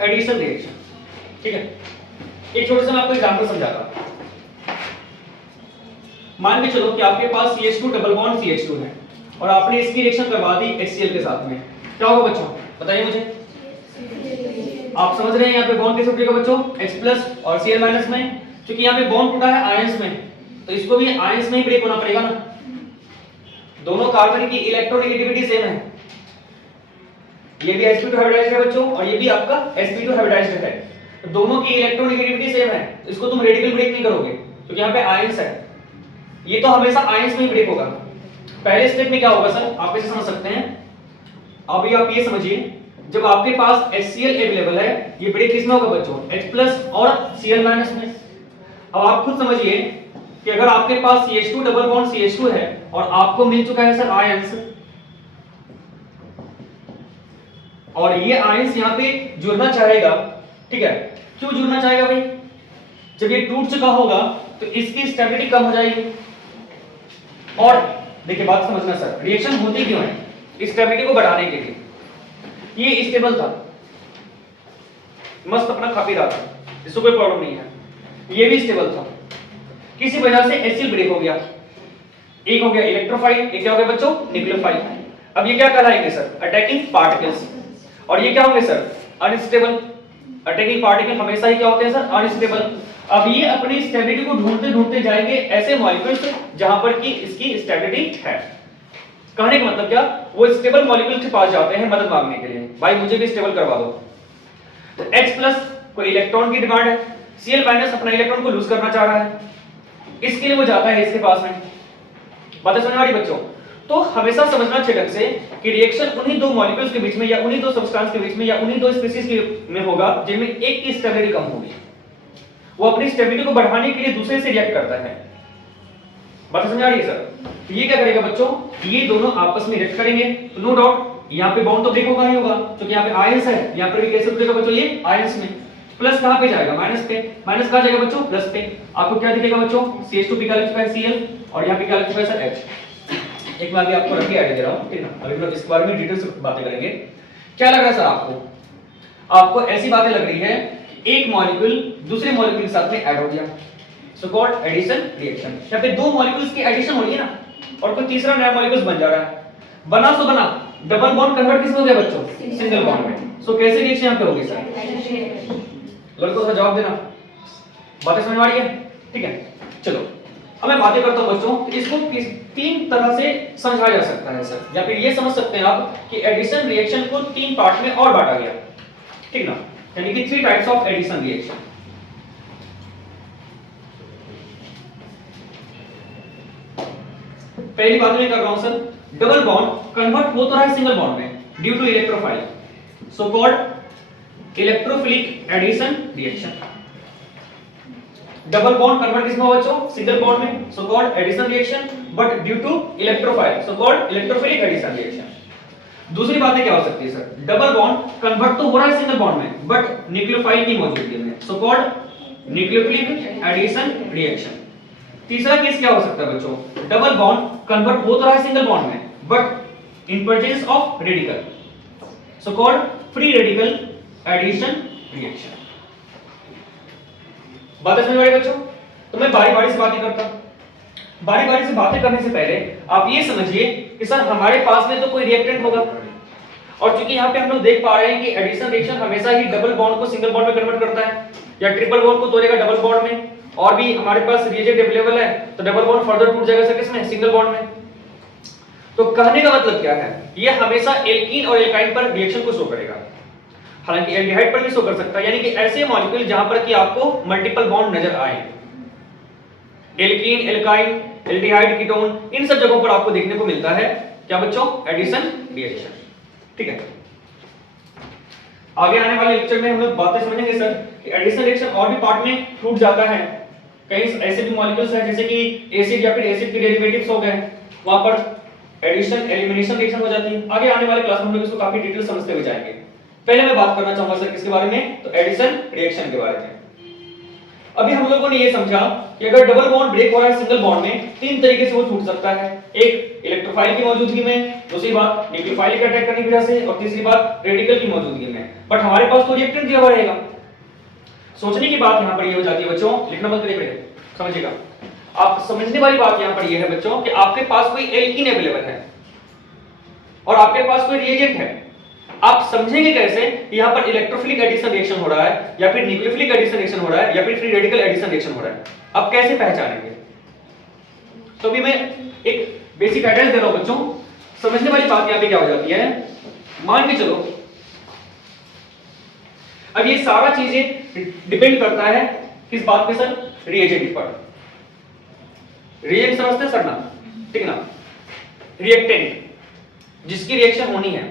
एडिशन रिएक्शन, ठीक है। एक छोटे से मैं आपको एग्जांपल समझाता हूं। मान के चलो कि आपके पास CH2 डबल बॉन्ड CH2 है और आपने इसकी रिएक्शन करवा दी HCl के साथ में, क्या होगा बच्चों बताइए मुझे। आप समझ रहे हैं यहाँ पे बॉन्ड कैसे टूटेगा बच्चों, H+ और Cl- में, क्योंकि यहाँ पे बॉन्ड टूटा है आयंस में, तो इसको भी आयंस में ही ब्रेक होना पड़ेगा ना। दोनों कार्बन की इलेक्ट्रोनेगेटिविटी सेम है, ये भी sp2 हाइब्रिडाइज्ड है बच्चों और ये भी आपका sp2 हाइब्रिडाइज्ड है, तो दोनों की इलेक्ट्रोनेगेटिविटी सेम है, तो इसको तुम रेडिकल ब्रेक नहीं करोगे क्योंकि यहाँ पे आयंस है, ये तो हमेशा आयंस में ही ब्रेक होगा। पहले स्टेप में क्या होगा सर, आप इसे समझ सकते हैं। अभी आप ये समझिए, जब आपके पास HCl अवेलेबल है, ये ब्रेक किसमें होगा बच्चों, H+ और Cl- में। अब आप खुद समझिए कि अगर आपके पास CH2 डबल बॉन्ड CH2 है और आपको मिल चुका है सर आयंस, और ये आयंस यहाँ पे जुड़ना चाहेगा, ठीक है, क्यों जुड़ना चाहेगा भाई, जब ये टूट चुका होगा तो इसकी स्टेबिलिटी कम हो जाएगी। और देखिए बात समझना सर, रिएक्शन होती क्यों है, स्टेबिलिटी को बढ़ाने के लिए। ये स्टेबल था, मस्त अपना खा पी रहा था, इसको कोई प्रॉब्लम नहीं है, ये भी स्टेबल था, किसी वजह से HCl ब्रेक हो गया, एक हो गया इलेक्ट्रोफाइल, एक क्या हो गया बच्चों, न्यूक्लियोफाइल। अब ये क्या कहलाएंगे सर, अटैकिंग पार्टिकल्स, और ये क्या होंगे सर, अनस्टेबल। अटैकिंग पार्टिकल हमेशा ही क्या होते हैं सर, अनस्टेबल। अब ये अपनी स्टेबिलिटी को ढूंढते ढूंढते जाएंगे ऐसे मॉलिक्यूल्स जहां पर कि इसकी स्टेबिलिटी है। कहने का मतलब क्या, वो स्टेबल मॉलिक्यूल्स के पास जाते हैं मदद मांगने के लिए, भाई मुझे भी स्टेबल करवा दो। तो H+ को इलेक्ट्रॉन की डिमांड है, Cl- अपना इलेक्ट्रॉन को लूज करना चाह रहा है, इसके लिए वो जाता है इसके पास में। बातें समझ आ रही बच्चों। तो हमेशा समझना अच्छे ढंग से कि रिएक्शन उन्हीं दो मॉलिक्यूल्स के बीच में या उन्हीं दो सब्सटेंस के बीच में या उन्हीं दो स्पीशीज में होगा जिनमें एक की स्टेबिलिटी कम होगी, वो अपनी स्टेबिलिटी को बढ़ाने के लिए दूसरे से रिएक्ट करता है। बात समझ आ रही है सर। तो ये क्या करेगा बच्चों, ये दोनों आपस में रिएक्ट करेंगे, तो नो डाउट यहाँ पे बॉन्ड तो ब्रेक होगा ही होगा, क्योंकि यहाँ पे आयंस है, यहाँ पर भी कैसे टूटेगा बच्चों, ये आयंस में। प्लस कहां पे जाएगा, माइनस पे, माइनस कहां जाएगा बच्चों, प्लस पे। आपको क्या दिखेगा बच्चों, CH2 पे क्या लिख चुका है Cl और यहाँ पे क्या लिख चुका है सर H। एक बार भी आपको रखिए आइडिया दे रहा हूं, ठीक है ना, अभी हम इस बारे में डिटेल से बातें करेंगे। क्या लग रहा है सर आपको, आपको ऐसी बातें लग रही है कि एक मॉलिक्यूल दूसरे मॉलिक्यूल के साथ में ऐड हो गया, सो कॉल्ड एडिशन रिएक्शन। यहाँ पे दो मॉलिक्यूल्स की एडिशन हो रही है ना, और कोई तीसरा नया मॉलिक्यूल बन जा रहा है, बना सो बना, डबल बॉन्ड कन्वर्ट किसमें हो गया बच्चों, सिंगल बॉन्ड में। सो कैसे रिएक्शन यहाँ पे होगी सर, लड़कों का जवाब देना। बातें समझ आ रही है, ठीक है। चलो अब मैं बातें करता हूं बच्चों, इसको तीन तरह से समझा जा सकता है सर, या फिर ये समझ सकते हैं आप कि एडिशन रिएक्शन को तीन पार्ट में और बांटा गया, ठीक ना, यानी कि 3 टाइप्स ऑफ एडिशन रिएक्शन। पहली बात मैं कर रहा हूं सर, डबल बॉन्ड कन्वर्ट हो तो रहा है सिंगल बॉन्ड में due to electrophile, so called electrophilic addition reaction. Double bond convert किसमें होगा बच्चों, सिंगल बॉन्ड में, so called addition reaction, but due to electrophile, so called electrophilic addition reaction. दूसरी बातें क्या हो सकती है सर, डबल बॉन्ड कन्वर्ट तो हो रहा है सिंगल बॉन्ड में बट न्यूक्लियोफाइल की मौजूदगी में, so called nucleophilic addition reaction. तीसरा केस क्या हो सकता है बच्चों, डबल बॉन्ड कन्वर्ट हो तो रहा है सिंगल बॉन्ड में but in presence of radical, so called free radical addition reaction. बातें समझ आ रही बच्चों। तो मैं बारी बारी से बातें करता हूं। बारी बारी से बातें करने से पहले आप ये समझिए कि सर हमारे पास में तो कोई रिएक्टेंट होगा, और चूंकि यहाँ पे हम लोग देख पा रहे हैं कि एडिशन रिएक्शन हमेशा ही डबल बॉन्ड को सिंगल बॉन्ड में कन्वर्ट करता है या ट्रिपल बॉन्ड को तोड़ेगा डबल बॉन्ड में, और भी हमारे पास रिएजेंट अवेलेबल है तो डबल बॉन्ड फर्दर टूट जाएगा सर किसमें, सिंगल बॉन्ड में। तो कहने का मतलब क्या है, ये हमेशा एल्कीन और एल्काइन पर रिएक्शन को शो करेगा, हालांकि एल्डिहाइड पर भी शो कर सकता है, यानी कि ऐसे मॉलिक्यूल जहां पर कि आपको मल्टीपल बॉन्ड नजर आए, एल्कीन, एल्काइन, एल्डिहाइड, कीटोन, इन सब जगहों पर आपको देखने को मिलता है क्या बच्चों, एडिशन रिएक्शन, ठीक है। आगे आने वाले लेक्चर में हम लोग बातें समझेंगे सर कि एडिशन रिएक्शन और भी पार्ट में टूट जाता है, कई ऐसे भी मॉलिक्यूल्स हैं जैसे कि एसिड या फिर एसिड के डेरिवेटिव्स हो गए, वहां पर एडिशन एलिमिनेशन रिएक्शन हो जाती है। आगे आने वाले क्लास में हम लोग इसको काफी डिटेल समझते हुए जाएंगे। पहले मैं बात करना चाहूंगा सर किसके बारे में, तो एडिशन रिएक्शन के बारे में। अभी हम लोगों ने ये समझा कि अगर डबल बॉन्ड ब्रेक हो रहा है सिंगल बॉन्ड में, तीन तरीके से वो टूट सकता है, एक इलेक्ट्रोफाइल की मौजूदगी में, दूसरी बात न्यूक्लियोफाइल के अटैक करने की वजह से, और तीसरी बात रेडिकल की मौजूदगी में। बट हमारे पास तो रिएक्टेंट दिया हुआ रहेगा। सोचने की बात यहां पर ये हो जाती है बच्चों, लिखना मत करिए, समझिएगा। आप समझने वाली बात यहां पर यह है बच्चों कि आपके पास कोई एल्कीन अवेलेबल है और आपके पास कोई रिएजेंट है, आप समझेंगे कैसे यहां पर इलेक्ट्रोफिलिक एडिशन रिएक्शन हो रहा है या फिर न्यूक्लियोफिलिक एडिशन रिएक्शन हो रहा है या फिर फ्री रेडिकल एडिशन रिएक्शन हो रहा है, आप कैसे पहचानेंगे? तो अभी मैं एक बेसिक एड्रेस दे रहा हूं बच्चों, समझने वाली बात यहां पे क्या हो जाती है, मान के चलो अब ये सारा चीजें डिपेंड करता है किस बात पे सर, रिएजेंट पर। रिएजेंट समझते हैं सर ना, ठीक ना, रिएक्टेंट जिसकी रिएक्शन होनी है,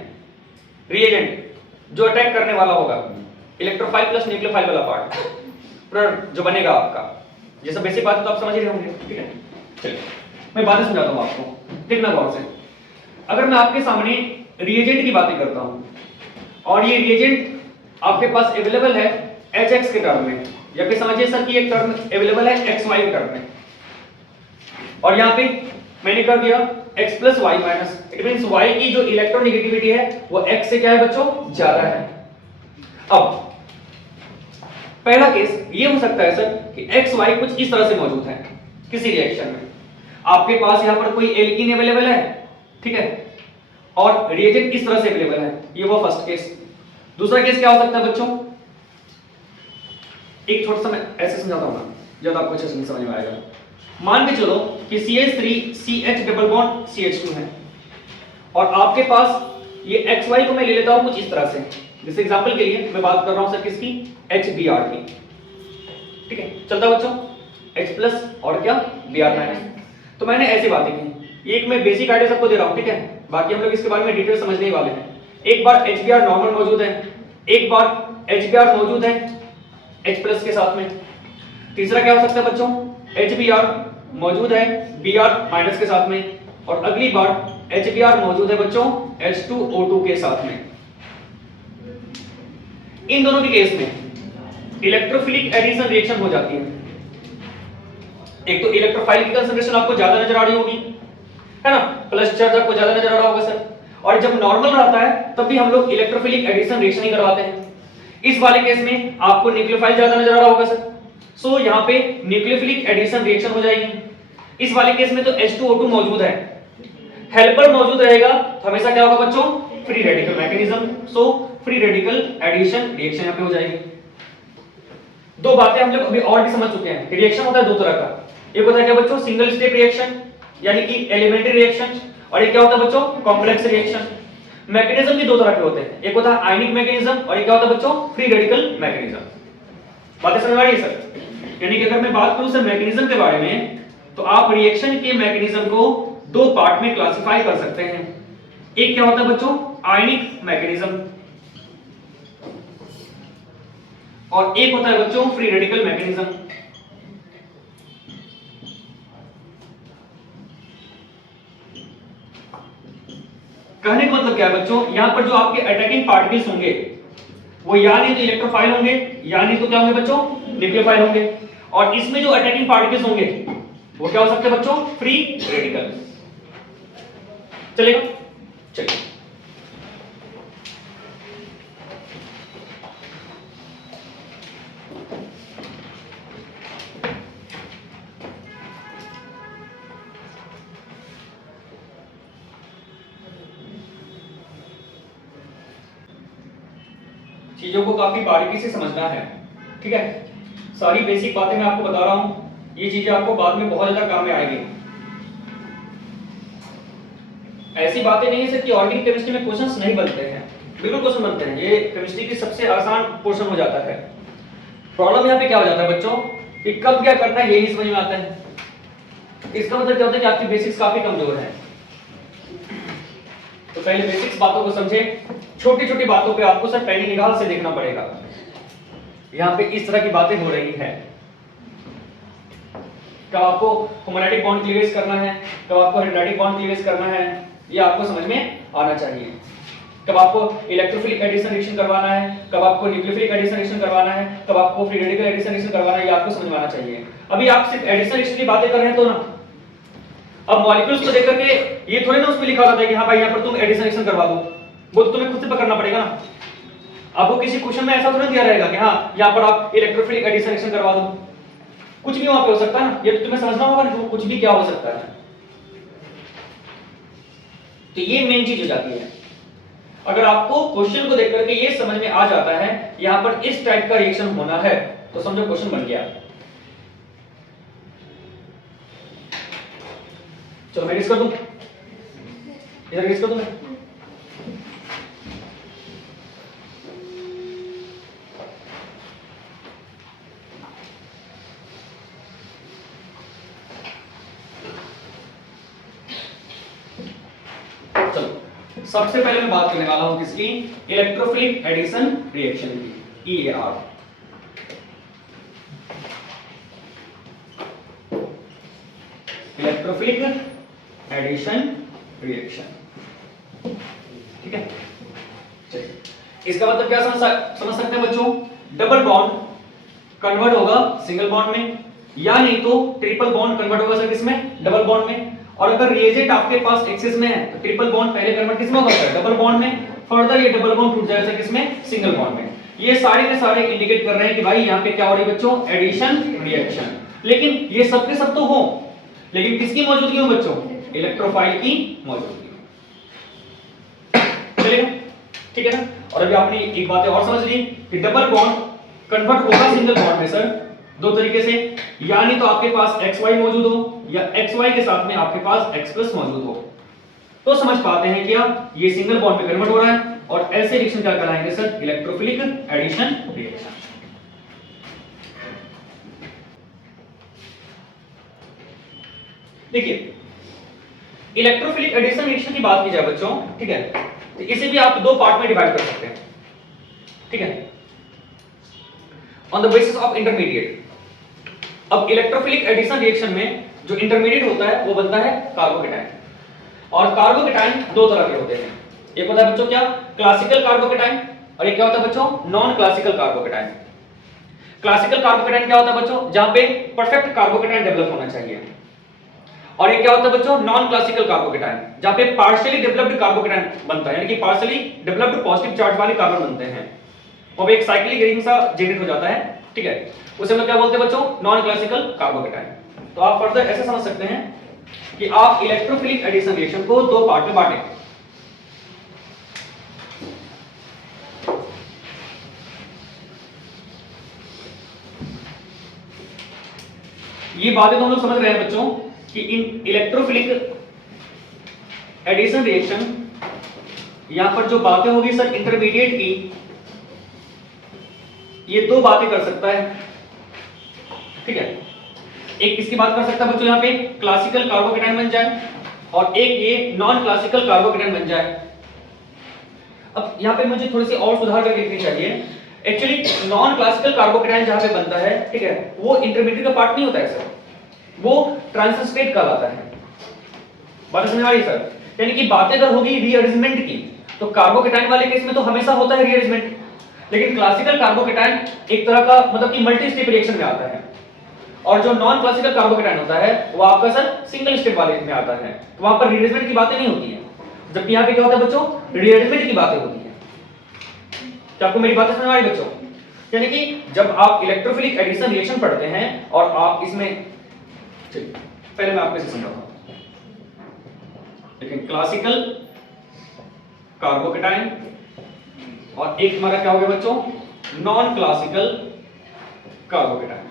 रिएजेंट जो अटैक करने वाला होगा, इलेक्ट्रोफाइल प्लस न्यूक्लियोफाइल वाला पार्ट प्रोडक्ट जो बनेगा आपका, ये सब बेसिक बात तो आप समझ ही रहे होंगे, ठीक है। चलिए मैं बातें समझाता हूं आपको, देखना गौर से। अगर मैं आपके सामने रिएजेंट की बातें करता हूं और ये रिएजेंट आपके पास अवेलेबल है Hx के टर्म में, या फिर समझिए सर कि एक टर्म अवेलेबल है xy के टर्म में, और यहां पे मैंने कर दिया x plus Y minus, it means y की जो इलेक्ट्रोनेगेटिविटी है वो x से क्या है बच्चों, ज्यादा है। अब पहला केस ये हो सकता है सर कि x y कुछ इस तरह से मौजूद है किसी रिएक्शन में, आपके पास यहां पर कोई एल्कीन अवेलेबल है, ठीक है, और रिएजेंट इस तरह से अवेलेबल है, ये वो फर्स्ट केस। दूसरा केस क्या हो सकता है बच्चों, एक छोटा सा मैं ऐसे समझाता हूं ना, जब आपको अच्छे से समझ में आएगा। मान के चलो कि CH3 CH double bond CH2 है और आपके पास ये XY को मैं ले लेता हूं कुछ इस तरह से, जैसे एग्जांपल के लिए मैं बात कर रहा हूं सर किसकी, HBr की, ठीक है, चलता बच्चों, H प्लस और क्या Br माइनस। तो मैंने ऐसी बातें की, एक मैं बेसिक आइडिया सबको दे रहा हूं, ठीक है, बाकी हम लोग इसके बारे में डिटेल समझने ही वाले हैं। एक बार HBr नॉर्मल मौजूद है, एक बार HBr मौजूद है H प्लस के साथ में, तीसरा क्या हो सकता है बच्चों, HBr मौजूद है Br माइनस के साथ में, और अगली बार HBr मौजूद है बच्चों H2O2 के साथ में। इन दोनों के केस में इलेक्ट्रोफिलिक एडिशन रिएक्शन हो जाती है। एक तो इलेक्ट्रोफाइल की कंसंट्रेशन आपको ज्यादा नजर आ रही होगी, है ना, प्लस चार्ज आपको ज्यादा नजर आ रहा होगा सर, और जब नॉर्मल रहता है तब भी हम लोग इलेक्ट्रोफिलिक एडिशन रिएक्शन ही करवाते हैं। इस वाले केस में आपको न्यूक्लियोफाइल ज्यादा नजर आ रहा होगा सर, सो यहां पे न्यूक्लियोफिलिक एडिशन रिएक्शन हो जाएगी। इस वाले केस में तो H2O2 मौजूद है, हेल्पर मौजूद रहेगा, तो हमेशा क्या होगा बच्चों, free radical mechanism, so free radical addition reaction यहां पे हो जाएगी। दो बातें हम लोग अभी और भी समझ चुके हैं कि रिएक्शन होता है दो तरह का, एक होता है क्या बच्चों, सिंगल स्टेप रिएक्शन यानी कि एलिमेंट्री रिएक्शन, और एक क्या होता है बच्चों, कॉम्प्लेक्स रिएक्शन। मैकेनिज्म भी दो तरह के होते हैं, एक होता है आयनिक मैकेनिज्म और एक क्या होता है बच्चों, फ्री रेडिकल मैकेनिज्म। बातें समझ आ रही है सर? यानी कि अगर मैं बात करूं सर मैकेनिज्म के बारे में, तो आप रिएक्शन के मैकेनिज्म को दो पार्ट में क्लासिफाई कर सकते हैं। एक क्या होता है बच्चों, आयनिक मैकेनिज्म, और एक होता है बच्चों फ्री रेडिकल मैकेनिज्म। कहने का मतलब क्या है बच्चों, यहां पर जो आपके अटैकिंग पार्टिकल्स होंगे वो या नहीं तो इलेक्ट्रोफाइल होंगे या नहीं तो क्या होंगे बच्चों, न्यूक्लियोफाइल होंगे, और इसमें जो अटैकिंग पार्टिकल्स होंगे वो क्या हो सकते हैं बच्चों, फ्री रेडिकल। चलेगा, चलिए चीजों को काफी बारीकी से समझना है, ठीक है, सारी बेसिक बातें मैं आपको बता रहा हूं, ये चीजें आपको बाद में बहुत ज्यादा काम में आएगी। ऐसी बातें नहीं है सर कि ऑर्गेनिक केमिस्ट्री में क्वेश्चंस नहीं बनते हैं, बिल्कुल क्वेश्चन बनते हैं, ये केमिस्ट्री की सबसे आसान पोर्शन हो जाता है। प्रॉब्लम यहाँ पे क्या हो जाता है बच्चों कि कब क्या करना है ये नहीं समझ में आता है। इसका मतलब क्या होता है कि आपकी बेसिक्स काफी कमजोर है, तो पहले बेसिक्स बातों को समझे, छोटी छोटी बातों पे आपको सर पहली निगाह से देखना पड़ेगा। यहाँ पे इस तरह की बातें हो रही है, कब आपको होमोनैटिक बॉन्ड क्लीवेज करना है, कब आपको हेटेरोनैटिक बॉन्ड क्लीवेज करना है, ये आपको समझ में आना चाहिए। कब आपको इलेक्ट्रोफिलिक एडिशन रिएक्शन करवाना है, कब आपको न्यूक्लियोफिलिक एडिशन रिएक्शन करवाना है, कब आपको फ्री रेडिकल एडिशन रिएक्शन करवाना है, ये आपको समझ में आना चाहिए। अभी आप सिर्फ एडिशन रिएक्शन की बातें कर रहे हैं तो ना, अब मॉलिक्यूल्स को देख करके ये थोड़ी ना उसमें लिखा होता है कि हाँ भाई यहाँ पर तुम एडिशन रिएक्शन करवा दो, वो तो तुम्हें खुद से पकड़ना पड़ेगा ना। आपको किसी क्वेश्चन में ऐसा थोड़ा दिया रहेगा कि हाँ यहाँ पर आप इलेक्ट्रोफिलिक एडिशन रिएक्शन करवा दो, कुछ भी वहां पे हो सकता है ना, ये तो तुम्हें समझना होगा ना, कुछ भी क्या हो सकता है। तो ये मेन चीज हो जाती है। अगर आपको क्वेश्चन को देख करके ये समझ में आ जाता है यहां पर इस टाइप का रिएक्शन होना है तो समझो क्वेश्चन बन गया। चलो मैं कर दूं, इधर कर दूं मैं। चलो सबसे पहले मैं बात करने वाला हूं किसकी, इलेक्ट्रोफिलिक एडिशन रिएक्शन की, EAR। इलेक्ट्रोफिलिक एडिशन रिएक्शन, ठीक है। चलिए इसका मतलब क्या समझ सकते हैं बच्चों, डबल बॉन्ड कन्वर्ट होगा सिंगल बॉन्ड में, या नहीं तो ट्रिपल बॉन्ड कन्वर्ट होगा सर किसमें, डबल बॉन्ड में। और अगर रिएजेंट आपके पास एक्सिस में है तो ट्रिपल बॉन्ड पहले कन्वर्ट किसमें होगा सर, डबल बॉन्ड में। फर्दर ये डबल बॉन्ड टूट जाएगा किसमें, सिंगल बॉन्ड में। ये सारे के सारे इंडिकेट कर रहे हैं कि भाई यहाँ पे क्या हो रही है बच्चों, एडिशन रिएक्शन। लेकिन ये सब के सब तो हो, लेकिन किसकी मौजूदगी हो बच्चों, इलेक्ट्रोफाइल की मौजूदगी। चलेगा, ठीक है ना। और अभी आपने एक बात और समझ ली कि डबल बॉन्ड कन्वर्ट होगा सिंगल बॉन्ड में सर दो तरीके से, यानी तो आपके पास XY मौजूद हो या XY के साथ में आपके पास X+ मौजूद हो, तो समझ पाते हैं क्या ये सिंगल बॉन्ड में कन्वर्ट हो रहा है। और ऐसे रिएक्शन क्या कहलाएंगे सर, इलेक्ट्रोफिलिक एडिशन रिएक्शन। देखिए इलेक्ट्रोफिलिक एडिशन रिएक्शन की बात की जाए बच्चों, ठीक है, तो इसे भी आप दो पार्ट में डिवाइड कर सकते हैं, ठीक है, on the basis of intermediate. अब इलेक्ट्रोफिलिक एडिशन रिएक्शन में जो इंटरमीडिएट होता है वो बनता है कार्बोकेटाइन। और कार्बोकेटाइन दो तरह के होते हैं, एक होता है बच्चों क्या, क्लासिकल कार्बोकेटाइन, और एक क्या होता है बच्चों, non classical carbocation. Classical carbocation क्या होता है बच्चों, जहां पे परफेक्ट कार्बोकेटाइन डेवलप होना चाहिए। और ये क्या होता है बच्चों, नॉन क्लासिकल कार्बोकेटाइन, जहां पे पार्शियली डेवलप्ड कार्बोकेटाइन बनता है, यानी कि पार्शियली डेवलप्ड पॉजिटिव चार्ज वाले कार्बन बनते हैं, और एक साइक्लिक रिंग सा जनरेट हो जाता है, ठीक है, उसे हम लोग क्या बोलते हैं बच्चों, नॉन क्लासिकल कार्बोकेटाइन। तो आप फर्दर ऐसे समझ सकते हैं कि आप इलेक्ट्रोफिलिक एडिशन रिएक्शन को दो पार्ट में बांटें। ये बातें तो हम लोग समझ रहे हैं बच्चों कि इन इलेक्ट्रोफिलिक एडिशन रिएक्शन यहां पर जो बातें होगी सर इंटरमीडिएट की, ये दो बातें कर सकता है, ठीक है। एक किसकी बात कर सकता है बच्चों, यहां पे क्लासिकल कार्बोकेटाइन बन जाए, और एक ये नॉन क्लासिकल कार्बोकेटाइन बन जाए। अब यहां पे मुझे थोड़ी सी और सुधार करके लिखनी चाहिए। एक्चुअली नॉन क्लासिकल कार्बोकेटाइन जहां पे बनता है, ठीक है, वो इंटरमीडिएट का पार्ट नहीं होता है सर, वो ट्रांजिशन स्टेट कहलाता है। बात समझ में आ रही सर, यानी कि बातें अगर होगी रीअरेंजमेंट की, तो कार्बोकेटाइन वाले केस में तो हमेशा होता है रीअरेंजमेंट, लेकिन क्लासिकल कार्बोकेटाइन एक तरह का मतलब कि मल्टी स्टेप रिएक्शन में आता है, और जो नॉन क्लासिकल कार्बोकेटाइन होता है वो आपका सर सिंगल स्टेप वाले में आता है, तो वहां पर रीअरेंजमेंट की बातें नहीं होती है, जबकि यहां पे क्या होता है बच्चों, रीअरेंजमेंट की बातें होती है। क्या आपको मेरी बातें समझ में आ रही बच्चों? यानी कि जब आप इलेक्ट्रोफिलिक एडिशन रिएक्शन पढ़ते हैं और आप इसमें, पहले मैं आपको इसे समझाता हूं, लेकिन क्लासिकल कार्बोकेटाइन और एक हमारा क्या हो गया बच्चों, नॉन क्लासिकल कार्बोकेटाइन।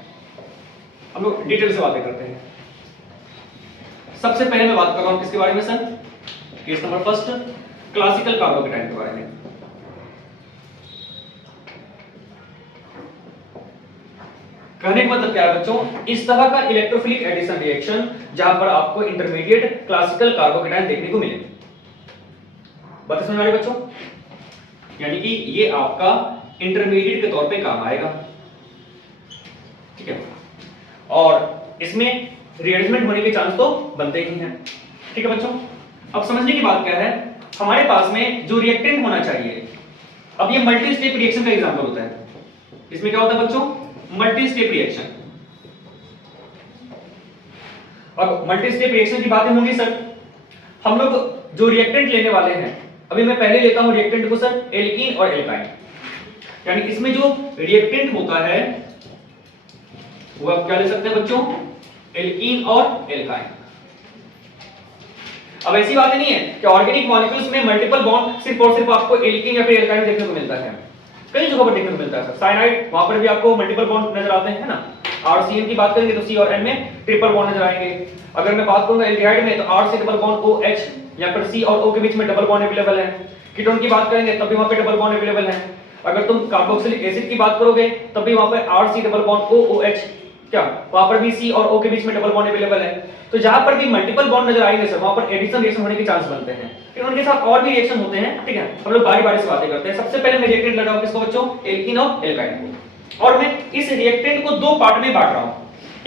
हम लोग डिटेल से बातें करते हैं। सबसे पहले मैं बात कर रहा हूं किसके बारे में sir, case number first, classical carbocation के बारे में। कहने का मतलब क्या है बच्चों, इस तरह का इलेक्ट्रोफिलिक एडिशन रिएक्शन जहां पर आपको इंटरमीडिएट क्लासिकल कार्बोकेटाइन देखने को मिले। बात समझ में आ रही बच्चों, यानी कि ये आपका इंटरमीडिएट के तौर पे काम आएगा, ठीक है, और इसमें रीअरेंजमेंट होने के चांस तो बनते ही हैं, ठीक है बच्चों। अब समझने की बात क्या है, हमारे पास में जो रिएक्टेंट होना चाहिए, अब ये मल्टी स्टेप रिएक्शन का एग्जांपल होता है, इसमें क्या होता है बच्चों, मल्टी स्टेप रिएक्शन। अब मल्टी स्टेप रिएक्शन की बातें होंगी सर, हम लोग जो रिएक्टेंट लेने वाले हैं, अभी मैं पहले लेता हूं रिएक्टेंट को सर एल्कीन और एल्काइन, यानी इसमें जो रिएक्टेंट होता है वो आप क्या ले सकते हैं बच्चों, एल्कीन और एल्काइन। अब ऐसी बात नहीं है कि ऑर्गेनिक मॉलिक्यूल्स में मल्टीपल बॉन्ड सिर्फ और सिर्फ आपको एल्कीन या फिर एल्काइन देखने को मिलता है, कई जगहों पर देखने को मिलता है सर। साइनाइड वहां पर भी आपको मल्टीपल बॉन्ड नजर आते हैं, है ना। आरसीएन की बात करेंगे तो सी और एन में ट्रिपल बॉन्ड नजर आएंगे। अगर मैं बात करूंगा एल्डिहाइड में तो आर से डबल बॉन्ड ओ एच, या फिर सी और ओ के बीच में डबल बॉन्ड अवेलेबल है। कीटोन की बात करेंगे तब भी वहां पे डबल बॉन्ड अवेलेबल है। अगर तुम कार्बोक्सिलिक एसिड की बात करोगे तब भी वहां पे R C double bond O O H, क्या वहां पर भी सी और ओ के बीच में डबल बॉन्ड अवेलेबल है। तो जहां पर भी मल्टीपल बॉन्ड नजर आएंगे सर वहां पर एडिशन रिएक्शन होने के चांस बनते हैं। फिर उनके साथ और भी रिएक्शन होते हैं, ठीक है। हम लोग बारी बारी से बातें करते हैं। सबसे पहले मैं रिएक्टेंट लगाऊं किसको बच्चों, एल्कीन और एल्काइन को। और मैं इस रिएक्टेंट को दो पार्ट में बांट रहा हूं,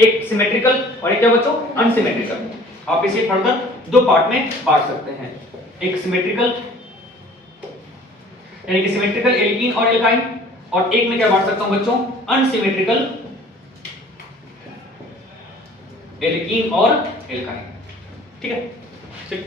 एक सिमेट्रिकल और एक क्या बच्चों, अनसिमेट्रिकल। आप इसे फर्दर दो पार्ट में बांट सकते हैं, एक सिमेट्रिकल यानी कि सिमेट्रिकल एल्कीन और एल्काइन, और एक में क्या बांट सकता हूं बच्चों, अनसिमेट्रिकल एल्कीन और एल्काइन। ठीक है, ठीक।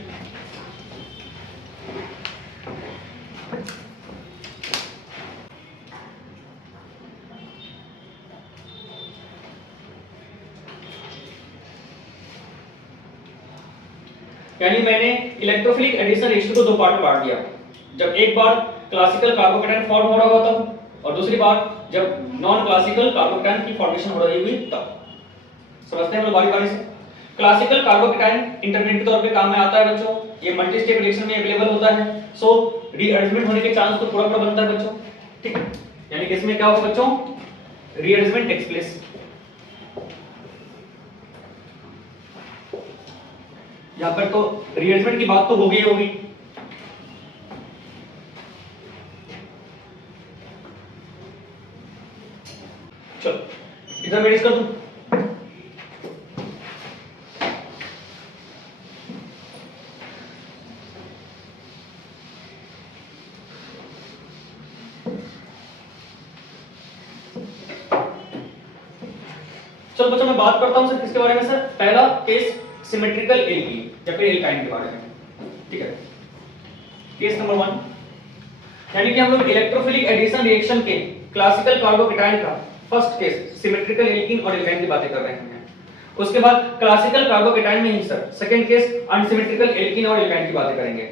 यानी मैंने इलेक्ट्रोफिलिक एडिशन रिएक्शन को दो पार्ट में बांट दिया। जब एक बार क्लासिकल कार्बोकेटायन फॉर्म हो रहा होगा तब, और दूसरी बार जब नॉन क्लासिकल कार्बोकेटायन की फॉर्मेशन हो रही हुई तब। समझते हैं हम लोग बारी बारी से। क्लासिकल कार्बोकेटायन इंटरमीडिएट के तौर पे काम में आता है बच्चों, ये मल्टी स्टेप रिएक्शन में अवेलेबल होता है। सो रीअरेंजमेंट होने के चांस तो पूरा बनता है बच्चों, ठीक है। यानी कि इसमें क्या होगा बच्चों, रीअरेंजमेंट टेक्स प्लेस। यहां पर तो रीअरेंजमेंट की बात तो होगी होगी। चलो इधर मैं कर दूं। चलो बच्चों मैं बात करता हूं सर किसके बारे में सर, पहला केस सिमेट्रिकल एल्कीन या फिर एल्काइन के बारे में, ठीक है। केस नंबर 1, यानी कि हम लोग इलेक्ट्रोफिलिक एडिशन रिएक्शन के क्लासिकल कार्बोकेटायन का फर्स्ट केस सिमेट्रिकल एल्कीन और एल्काइन की बातें कर रहे हैं। उसके बाद क्लासिकल कार्बोकेटायन में ही sir second case unsymmetrical alkene और एल्काइन की बातें करेंगे।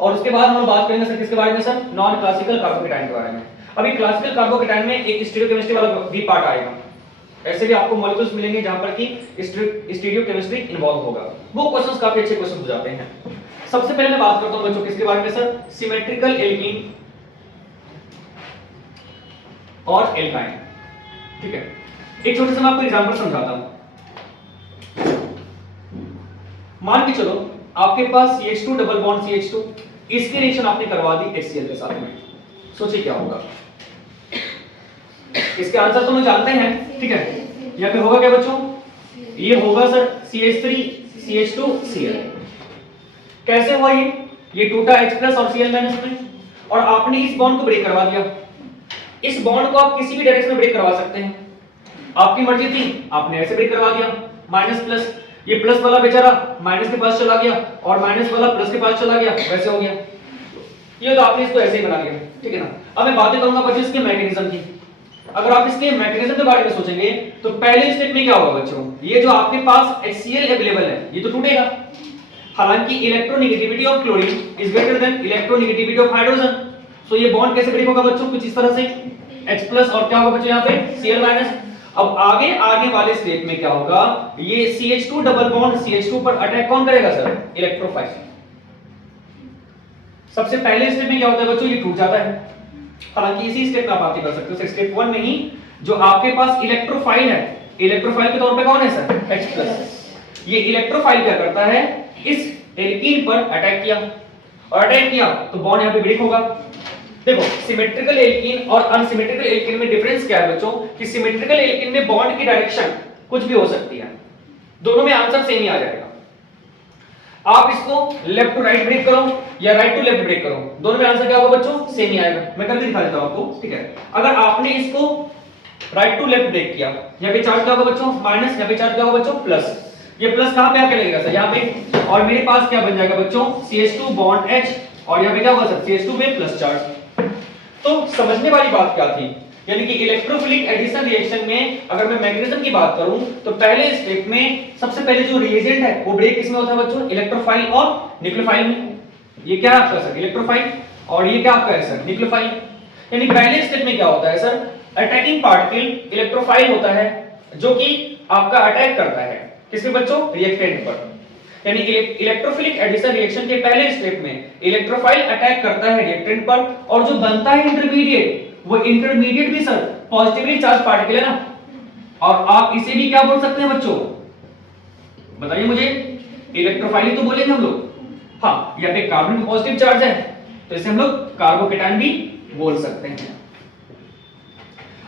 और उसके बाद हम बात करेंगे सर किसके बारे में सर, नॉन क्लासिकल कार्बोकेटायन के बारे में। अभी क्लासिकल कार्बोकेटायन में एक स्टीरियोकेमिस्ट्री वाला भी पार्ट आएगा। ऐसे भी आपको मॉलिक्यूल्स मिलेंगे जहां पर कि स्टीरियोकेमिस्ट्री इन्वॉल्व होगा। वो क्वेश्चंस काफी अच्छे क्वेश्चन हो जाते हैं। सबसे पहले मैं बात करता हूं बच्चों किसके बारे में सर, सिमेट्रिकल एल्कीन और एल्काइन, ठीक है। एक छोटे से मैं आपको एग्जांपल समझाता हूं। मान के चलो आपके पास CH2 डबल बॉन्ड CH2, इसकी रिएक्शन आपने करवा दी HCl के साथ में। सोचिए क्या होगा। इसके आंसर तो हम जानते हैं, ठीक है। या फिर होगा क्या बच्चों, ये होगा सर CH3 CH2 Cl। कैसे हुआ ये टूटा H+ और Cl- में, और आपने इस बॉन्ड को ब्रेक करवा दिया। इस बॉन्ड को आप किसी भी डायरेक्शन में ब्रेक करवा सकते हैं, आपकी मर्जी थी, आपने ऐसे ब्रेक करवा दिया, माइनस प्लस, ये प्लस वाला बेचारा माइनस के पास चला गया और माइनस वाला प्लस के पास चला गया, वैसे हो गया। ये तो आपने इसको ऐसे ही बना दिया, ठीक है ना। अब मैं बातें करूंगा बच्चों इसके मैकेनिज्म की। अगर आप इसके मैकेनिज्म के बारे में सोचेंगे तो पहले स्टेप में क्या होगा बच्चों, ये जो आपके पास HCl अवेलेबल है ये तो टूटेगा। हालांकि electronegativity of chlorine is greater than electronegativity of hydrogen. So ये बॉन्ड कैसे ब्रेक होगा बच्चों, कुछ इस तरह से H+ और क्या होगा बच्चों यहाँ पे Cl-। अब आगे वाले स्टेप में क्या होगा, ये CH2 डबल बॉन्ड CH2 पर अटैक कौन करेगा सर, इलेक्ट्रोफाइल। सबसे पहले स्टेप में क्या होता है बच्चों, ये टूट जाता है। हालांकि इसी स्टेप में आप बातें कर सकते हो, स्टेप 1 में ही जो आपके पास इलेक्ट्रोफाइल है, इलेक्ट्रोफाइल के तौर पे कौन है सर, H+। ये इलेक्ट्रोफाइल क्या करता है, इस एल्कीन पर अटैक किया, और अटैक किया तो बॉन्ड यहां पे ब्रेक होगा। देखो सिमेट्रिकल एल्कीन और अनसिमेट्रिकल एल्कीन में डिफरेंस क्या है बच्चों, कि सिमेट्रिकल एल्कीन में बॉन्ड की डायरेक्शन कुछ भी हो सकती है, दोनों में आंसर सेम ही आ जाएगा। आप इसको लेफ्ट टू राइट ब्रेक करो या राइट टू लेफ्ट ब्रेक करो, दोनों में आंसर क्या होगा बच्चों, सेम ही आएगा। मैं करके दिखा देता हूं आपको, ठीक है। अगर आपने इसको राइट टू लेफ्ट ब्रेक किया, यहां पे चार्ज क्या होगा बच्चों माइनस, यहां पे चार्ज क्या होगा बच्चों प्लस। ये प्लस कहां पे आके लगेगा सर, यहां पे, और मेरे पास क्या बन जाएगा बच्चों CH2 बॉन्ड H, और यहां पे क्या होगा सर CH2 में प्लस चार्ज। तो समझने वाली बात क्या थी यानी कि इलेक्ट्रोफिलिक एडिशन रिएक्शन में अगर मैं मैकेनिज्म की बात करूं तो पहले स्टेप में सबसे पहले जो रिएजेंट है वो ब्रेक किसमें होता है बच्चों? इलेक्ट्रोफाइल और न्यूक्लियोफाइल में। ये क्या आपका सर? इलेक्ट्रोफाइल, और ये क्या आपका है सर? न्यूक्लियोफाइल। यानी पहले स्टेप में क्या होता है सर? अटैकिंग पार्टिकल इलेक्ट्रोफाइल होता है जो कि आपका अटैक करता है किस पे बच्चों? रिएक्टेंट पर। यानी इलेक्ट्रोफिलिक एडिशन रिएक्शन के पहले स्टेप में इलेक्ट्रोफाइल अटैक करता है रिएक्टेंट पर, और जो बनता है इंटरमीडिएट, वो इंटरमीडिएट भी सर पॉजिटिवली चार्ज पार्टिकल है ना, और आप इसे भी क्या बोल सकते हैं बच्चों? बताइए मुझे। इलेक्ट्रोफाइल ही तो बोलेंगे हम लोग। हाँ, यहाँ पे कार्बन में पॉजिटिव चार्ज है तो इसे हम लोग कार्बोकेटायन भी बोल सकते हैं।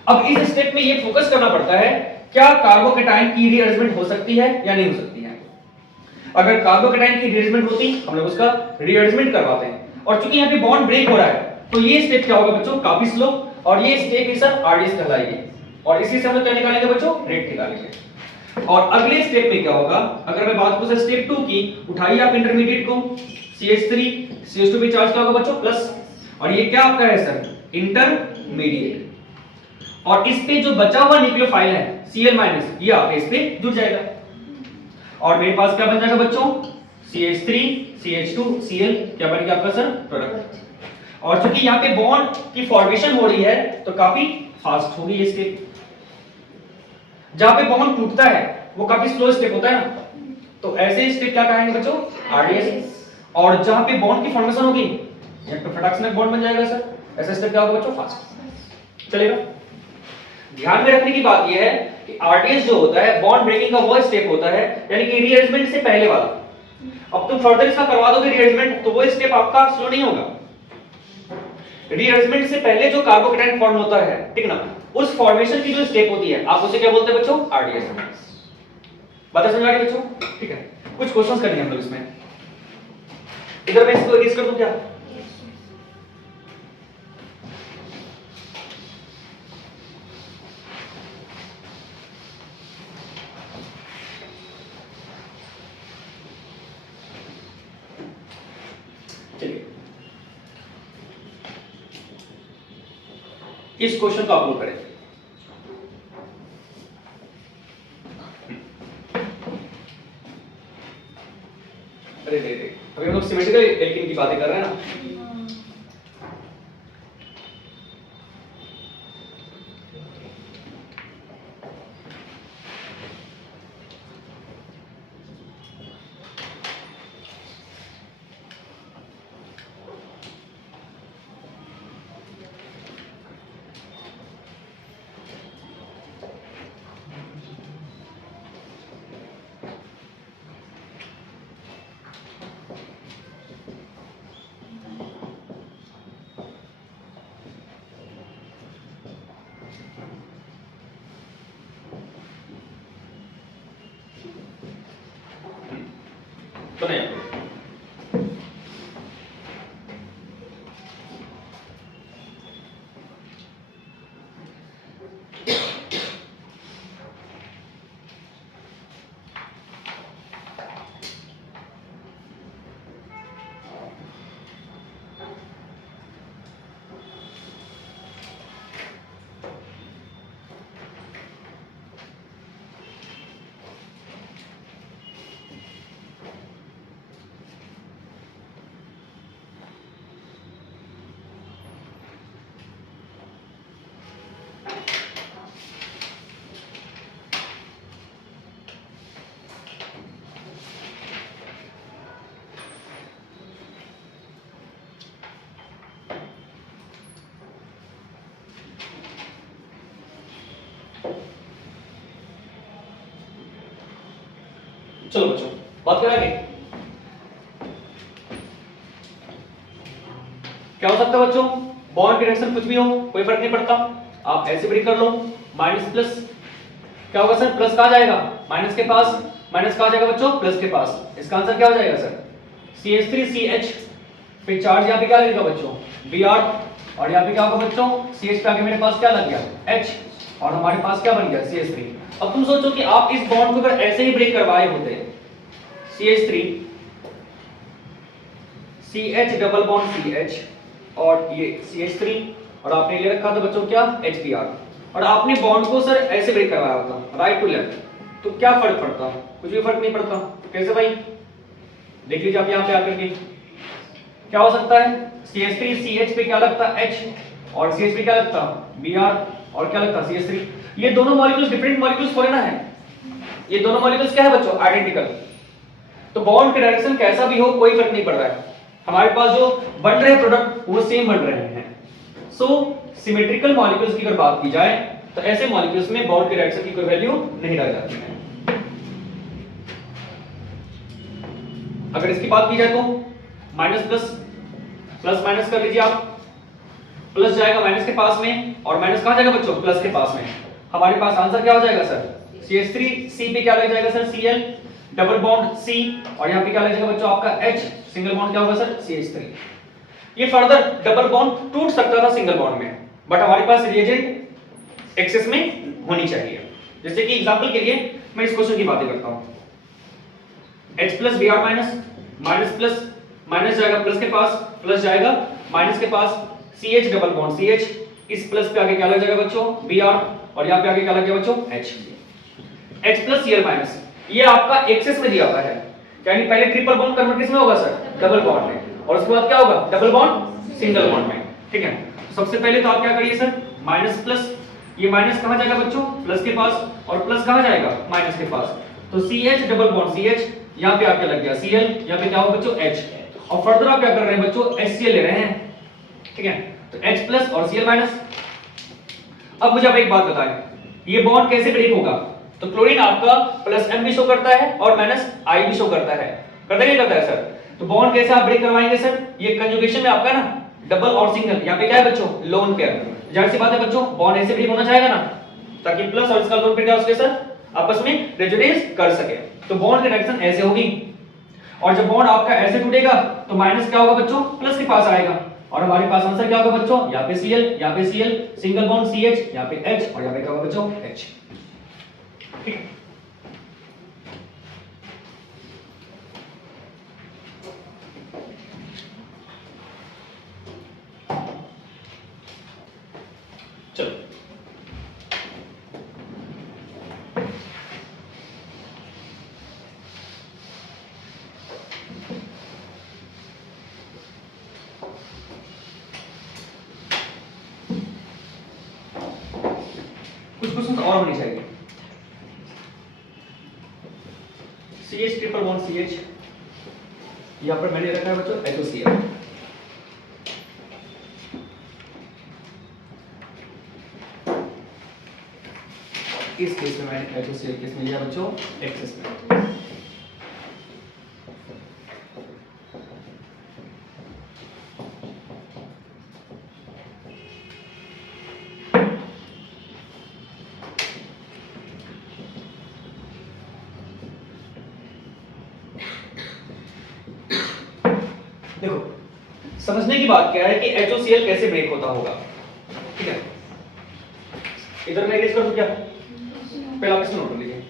अब इस स्टेप में ये फोकस करना पड़ता है क्या कार्बोकेटायन की रीअरेंजमेंट हो सकती है या नहीं हो सकती है। अगर कार्बोकेटायन की रीअरेंजमेंट होती हम लोग उसका रीअरेंजमेंट करवाते हैं, और चूंकि यहाँ पे बॉन्ड ब्रेक हो रहा है तो ये स्टेप क्या होगा बच्चों? काफी स्लो, और ये स्टेप ही सर आरडीएस कहलाएगी, और इसी से हम लोग क्या निकालेंगे बच्चों? रेट निकालेंगे। और अगले स्टेप में क्या होगा? अगर मैं बात करूं सर स्टेप 2 की, उठाइए आप इंटरमीडिएट को, CH3 CH2 पे चार्ज क्या होगा बच्चों? प्लस, और ये क्या आपका है सर? इंटरमीडिएट। और इस पे जो बचा हुआ न्यूक्लियोफाइल है Cl- ये आपके इस पे जुड़ जाएगा, और मेरे पास क्या बन जाएगा बच्चों? CH3 CH2 Cl क्या बनेगा आपका सर? प्रोडक्ट। और चूंकि यहाँ पे बॉन्ड की फॉर्मेशन हो रही है तो काफी फास्ट होगी ये स्टेप। जहां पे बॉन्ड टूटता है वो काफी स्लो स्टेप होता है ना, तो ऐसे स्टेप क्या कहेंगे बच्चों? आरडीएस। और जहां पे बॉन्ड की फॉर्मेशन होगी यहाँ पे फटाक से बॉन्ड बन जाएगा सर, ऐसा स्टेप क्या होगा बच्चों? फास्ट चलेगा। ध्यान में रखने की बात यह है कि आरडीएस जो होता है बॉन्ड ब्रेकिंग का वो स्टेप होता है, यानी कि रीअरेंजमेंट से पहले वाला। अब तुम फर्दर इसका करवा दोगे रीअरेंजमेंट तो वो स्टेप आपका स्लो नहीं होगा। रीअरेंजमेंट से पहले जो कार्बोकेटायन फॉर्म होता है, ठीक ना, उस फॉर्मेशन की जो स्टेप होती है आप उसे क्या बोलते हैं बच्चों? आरडीएस। बात समझ आ रही बच्चों? ठीक है, कुछ क्वेश्चंस करेंगे हम लोग इसमें। इधर मैं इसको इरेज कर दूं क्या? चलिए इस क्वेश्चन को आप लोग करें। अरे अभी हम लोग सिमेट्रिकल एल्कीन की बातें कर रहे हैं ना। तो नहीं चलो बच्चों बात करें आगे। क्या हो सकता है बच्चों? बॉन्ड डायरेक्शन कुछ भी हो, कोई फर्क नहीं पड़ता, आप ऐसे ब्रेक कर लो। माइनस प्लस क्या होगा सर? प्लस कहां जाएगा? माइनस के पास। माइनस कहां जाएगा बच्चों? प्लस के पास। इसका आंसर क्या हो जाएगा सर? CH3CH पे चार्ज यहाँ पे क्या लगेगा बच्चों? Br, और यहाँ पे क्या होगा बच्चों? CH पे आगे मेरे पास क्या लग गया? H, और हमारे पास क्या बन गया? CH3। अब तुम सोचो कि आप इस बॉन्ड को अगर ऐसे ही ब्रेक करवाए होते, CH3 CH double bond CH और ये CH3 और आपने ले रखा था बच्चों क्या HBr, और आपने बॉन्ड को सर ऐसे ब्रेक करवाया होता राइट टू लेफ्ट, तो क्या फर्क पड़ता? कुछ भी फर्क नहीं पड़ता। कैसे भाई? देख लीजिए आप यहाँ पे आकर के क्या हो सकता है, CH3 CH पे क्या लगता H, और CH पे क्या लगता Br, और क्या लगता CH3। ये दोनों मॉलिक्यूल्स डिफरेंट मॉलिक्यूल्स थोड़े ना है, ये दोनों मॉलिक्यूल्स क्या है बच्चों आइडेंटिकल। तो बॉन्ड का डायरेक्शन कैसा भी हो कोई फर्क नहीं पड़ रहा है, हमारे पास जो बन रहे हैं प्रोडक्ट वो सेम बन रहे हैं। सो सिमेट्रिकल मॉलिक्यूल्स की अगर बात की जाए तो ऐसे मॉलिक्यूल्स में बॉन्ड के डायरेक्शन की कोई वैल्यू नहीं रह जाती है। अगर इसकी बात की जाए तो माइनस प्लस, प्लस माइनस कर लीजिए आप, प्लस जाएगा माइनस के पास में और माइनस कहां जाएगा बच्चों प्लस के पास में। हमारे पास आंसर क्या हो जाएगा सर, CH3 C पे क्या लग जाएगा sir Cl, double bond C, और यहाँ पे क्या लग जाएगा बच्चों आपका H, सिंगल बॉन्ड क्या होगा सर CH3। ये फर्दर डबल बॉन्ड टूट सकता था सिंगल बॉन्ड में, बट हमारे पास रिएजेंट एक्सेस में होनी चाहिए। जैसे कि एग्जांपल के लिए मैं इस क्वेश्चन की बातें करता हूं, H plus Br minus, minus plus minus जाएगा प्लस के पास, प्लस जाएगा माइनस के पास, CH डबल बॉन्ड CH, इस प्लस पे आगे क्या लग जाएगा बच्चों Br, और यहाँ पे आगे क्या लग गया बच्चों H, H plus Cl minus. ये आपका एक्सेस में दिया हुआ है, यानी पहले ट्रिपल बॉन्ड कन्वर्ट किसमें होगा सर डबल बॉन्ड में, और उसके बाद क्या होगा डबल बॉन्ड सिंगल बॉन्ड में। ठीक है, सबसे पहले तो आप क्या करिए सर माइनस प्लस, ये माइनस कहां जाएगा बच्चों प्लस के पास, और प्लस कहां जाएगा माइनस के पास, तो CH डबल बॉन्ड CH, यहाँ पे आके लग गया Cl, यहाँ पे क्या होगा बच्चों H, और फर्दर आप क्या कर रहे हैं बच्चों HCl ले रहे हैं। ठीक है, तो H प्लस और Cl माइनस। अब मुझे आप एक बात बताएं, ये बॉन्ड कैसे ब्रेक होगा? तो क्लोरीन आपका प्लस M भी शो करता है और माइनस I भी शो करता है, करता है नहीं करता है सर? तो बॉन्ड कैसे आप ब्रेक करवाएंगे सर? ये कंजुगेशन में आपका ना डबल और सिंगल, यहाँ पे क्या है बच्चों लोन पेयर, जाहिर सी बात है बच्चों बॉन्ड ऐसे ब्रेक होना चाहेगा ना, ताकि प्लस और इसका लोन पेयर क्या उसके सर आपस में रेजोनेंस कर सके। तो बॉन्ड की डायरेक्शन ऐसे होगी, और जब बॉन्ड आपका ऐसे टूटेगा तो माइनस क्या होगा बच्चों प्लस के पास आएगा, और हमारे पास आंसर क्या होगा बच्चों यहाँ पे Cl, यहाँ पे Cl, सिंगल बॉन्ड CH, यहाँ पे H, और यहाँ पे क्या होगा बच्चों H। ठीक है, चलो कुछ क्वेश्चन और होने चाहिए। CH ट्रिपल बॉन्ड CH, यहाँ पर मैंने रखा है बच्चों HCl, इस केस में मैंने HCl केस में लिया बच्चों एक्सेस में। देखो समझने की बात क्या है कि HCl कैसे ब्रेक होता होगा। ठीक है, इधर मैं इरेज कर दूं क्या? पहले आप इसमें नोट कर लीजिए।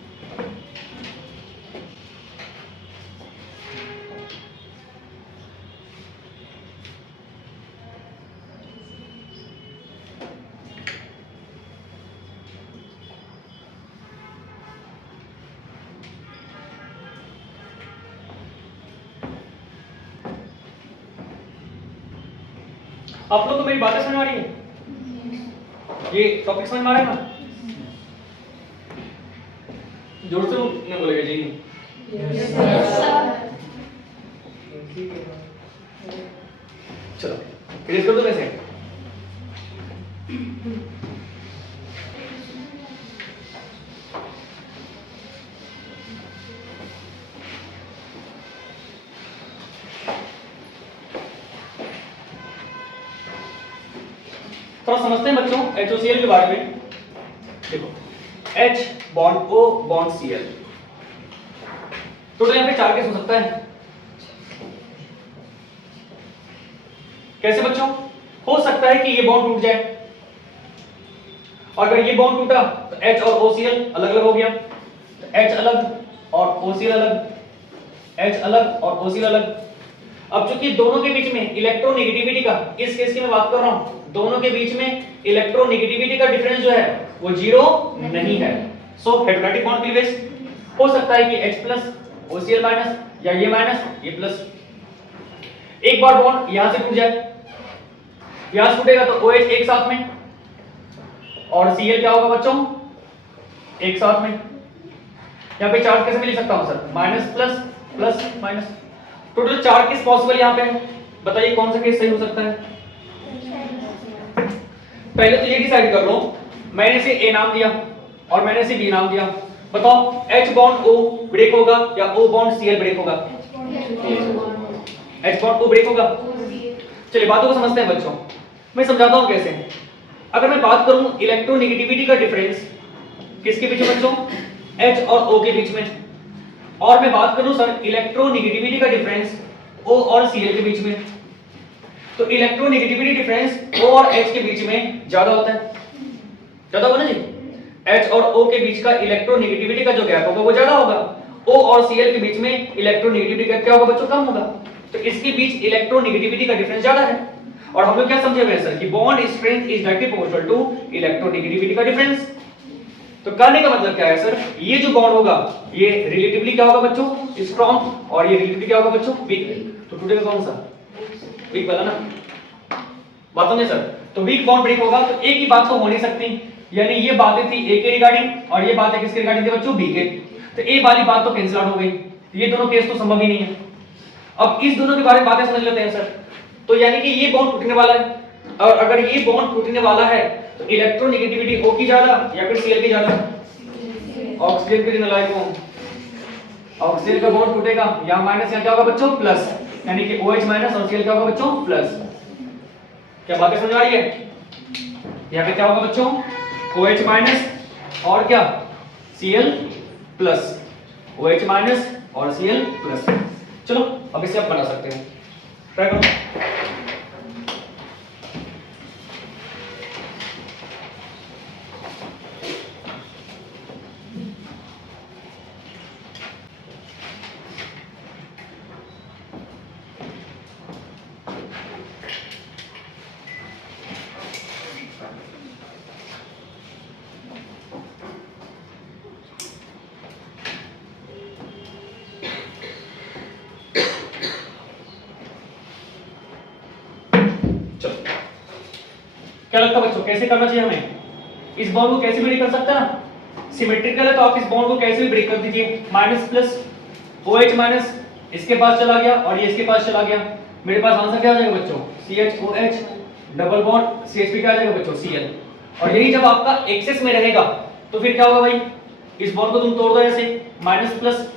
आप लोग को मेरी बातें समझ आ रही है? ये टॉपिक समझ में आ रहा है ना? जोर से नहीं बोलेगा जी। चलो इरेज कर दो कैसे? थोड़ा समझते हैं बच्चों HCl के बारे में। देखो H bond O bond Cl, total यहाँ पे 4 केस हो सकता है। कैसे बच्चों? हो सकता है कि ये बॉन्ड टूट जाए, और अगर ये बॉन्ड टूटा तो H और OCl अलग अलग हो गया, तो H अलग और OCl अलग, H अलग और OCl अलग। अब चूंकि दोनों के बीच में इलेक्ट्रोनेगेटिविटी का, इस केस की मैं बात कर रहा हूं, दोनों के बीच में इलेक्ट्रोनेगेटिविटी का डिफरेंस जो है वो जीरो नहीं है। सो हेटेरोडाइटिक बॉन्ड के लिए हो सकता है कि H प्लस OCl माइनस या ये माइनस ये प्लस। एक बार बॉन्ड यहां से टूट जाए, यहां से टूटेगा तो OH एक साथ में और Cl क्या होगा बच्चों एक साथ में। यहाँ पे चार्ज कैसे मैं लिख सकता हूँ sir, minus plus plus minus. Total चार केस पॉसिबल यहाँ पे है, बताइए कौन सा केस सही हो सकता है। पहले तो ये डिसाइड कर लो, मैंने इसे A नाम दिया और मैंने इसे B नाम दिया, बताओ H बॉन्ड O ब्रेक होगा या O बॉन्ड Cl ब्रेक होगा? H बॉन्ड O ब्रेक होगा। चलिए बातों को समझते हैं बच्चों, मैं समझाता हूँ कैसे। अगर मैं बात करूं इलेक्ट्रोनेगेटिविटी का डिफरेंस किसके बीच में बच्चों, H और O के बीच में, और मैं बात करूं सर इलेक्ट्रोनेगेटिविटी का डिफरेंस O और Cl के बीच में, तो इलेक्ट्रोनेगेटिविटी डिफरेंस O और H के बीच में ज्यादा होता है, ज्यादा होगा ना जी। H और O के बीच का इलेक्ट्रोनेगेटिविटी का जो गैप होगा वो ज्यादा होगा, O और Cl के बीच में इलेक्ट्रोनेगेटिविटी गैप क्या होगा बच्चों, कम होगा। तो इसके बीच इलेक्ट्रोनेगेटिविटी का डिफरेंस ज्यादा है। और हम लोग क्या समझे हुए हैं सर कि bond strength is directly proportional to electronegativity का डिफरेंस। तो कहने का मतलब क्या है सर, ये जो बॉन्ड होगा ये रिलेटिवली क्या होगा बच्चों, स्ट्रॉन्ग, और ये रिलेटिवली क्या होगा बच्चों, वीक। तो टूटेगा कौन सा, वीक वाला ना, बात समझे सर। तो वीक बॉन्ड ब्रेक होगा तो एक ही बात तो हो नहीं सकती, यानी ये बातें थी A के रिगार्डिंग और ये बातें किसके रिगार्डिंग थी बच्चों, B के। तो A वाली बात तो कैंसिल आउट हो गई, ये दोनों केस तो संभव ही नहीं है। अब इस दोनों के बारे में बातें समझ लेते हैं सर। तो यानी कि ये बॉन्ड टूटने वाला है, और अगर ये बॉन्ड टूटने वाला है तो इलेक्ट्रोनेगेटिविटी O की ज्यादा या फिर Cl की ज्यादा, ऑक्सीजन के दिन लाइक ऑक्सीजन का बॉन्ड टूटेगा, यहां माइनस यहां क्या होगा बच्चों प्लस, यानी कि OH माइनस और Cl क्या होगा बच्चों प्लस। क्या बातें समझ आ रही है, यहां पे क्या होगा बच्चों OH माइनस और क्या Cl प्लस, OH माइनस और Cl प्लस। चलो अब इसे आप बना सकते हो, ट्राई करो। क्या लगता है बच्चों कैसे करना चाहिए हमें, इस बॉन्ड को कैसे ब्रेक कर सकते हैं ना, सिमेट्रिकल है तो आप इस बॉन्ड को कैसे भी ब्रेक कर दीजिए। माइनस प्लस OH माइनस इसके पास चला गया और ये इसके पास चला गया, मेरे पास आंसर क्या आ जाएगा बच्चों CHOH, डबल बॉन्ड CH क्या आ जाएगा बच्चों Cl। और यही जब आपका एक्सेस में रहेगा तो फिर क्या होगा भाई, इस बॉन्ड को तुम तोड़ दो ऐसे, माइनस प्लस,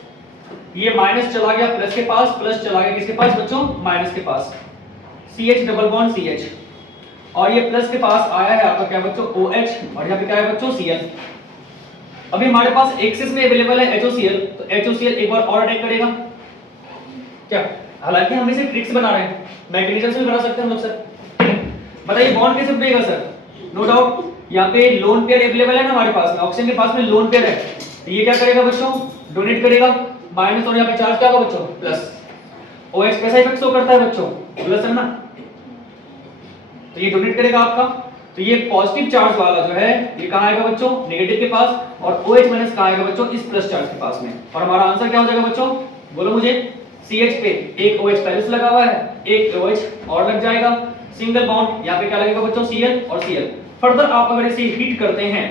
ये माइनस चला गया प्लस के पास, प्लस चला गया किसके पास बच्चों माइनस के पास, CH डबल बॉन्ड CH, और ये प्लस के पास आया है आपका क्या बच्चों OH, और यहाँ पे क्या है बच्चों Cl। अभी हमारे पास एक्सेस में अवेलेबल है HOCl, तो HOCl एक बार और अटैक करेगा क्या, हालांकि हम इसे ट्रिक्स बना रहे हैं, मैकेनिज्म से भी बना सकते हैं हम लोग सर। बताइए बॉन्ड कैसे बनेगा सर, नो डाउट यहाँ पे लोन पेयर अवेलेबल है ना हमारे पास में, ऑक्सीजन के पास में लोन पेयर है, तो ये क्या करेगा बच्चों डोनेट करेगा माइनस, और यहाँ पे चार्ज क्या होगा बच्चों प्लस। OH कैसा इफेक्ट शो करता है बच्चों प्लस है ना, तो ये डोनेट करेगा आपका, तो ये पॉजिटिव चार्ज वाला जो है ये कहां आएगा बच्चों नेगेटिव के पास, और OH माइनस कहां आएगा बच्चों इस प्लस चार्ज के पास में। और हमारा आंसर क्या हो जाएगा बच्चों, बोलो मुझे, CH पे एक OH पहले से लगा हुआ है, एक OH और लग जाएगा, सिंगल बॉन्ड, यहाँ पे क्या लगेगा बच्चों Cl और Cl। फर्दर आप अगर इसे हीट करते हैं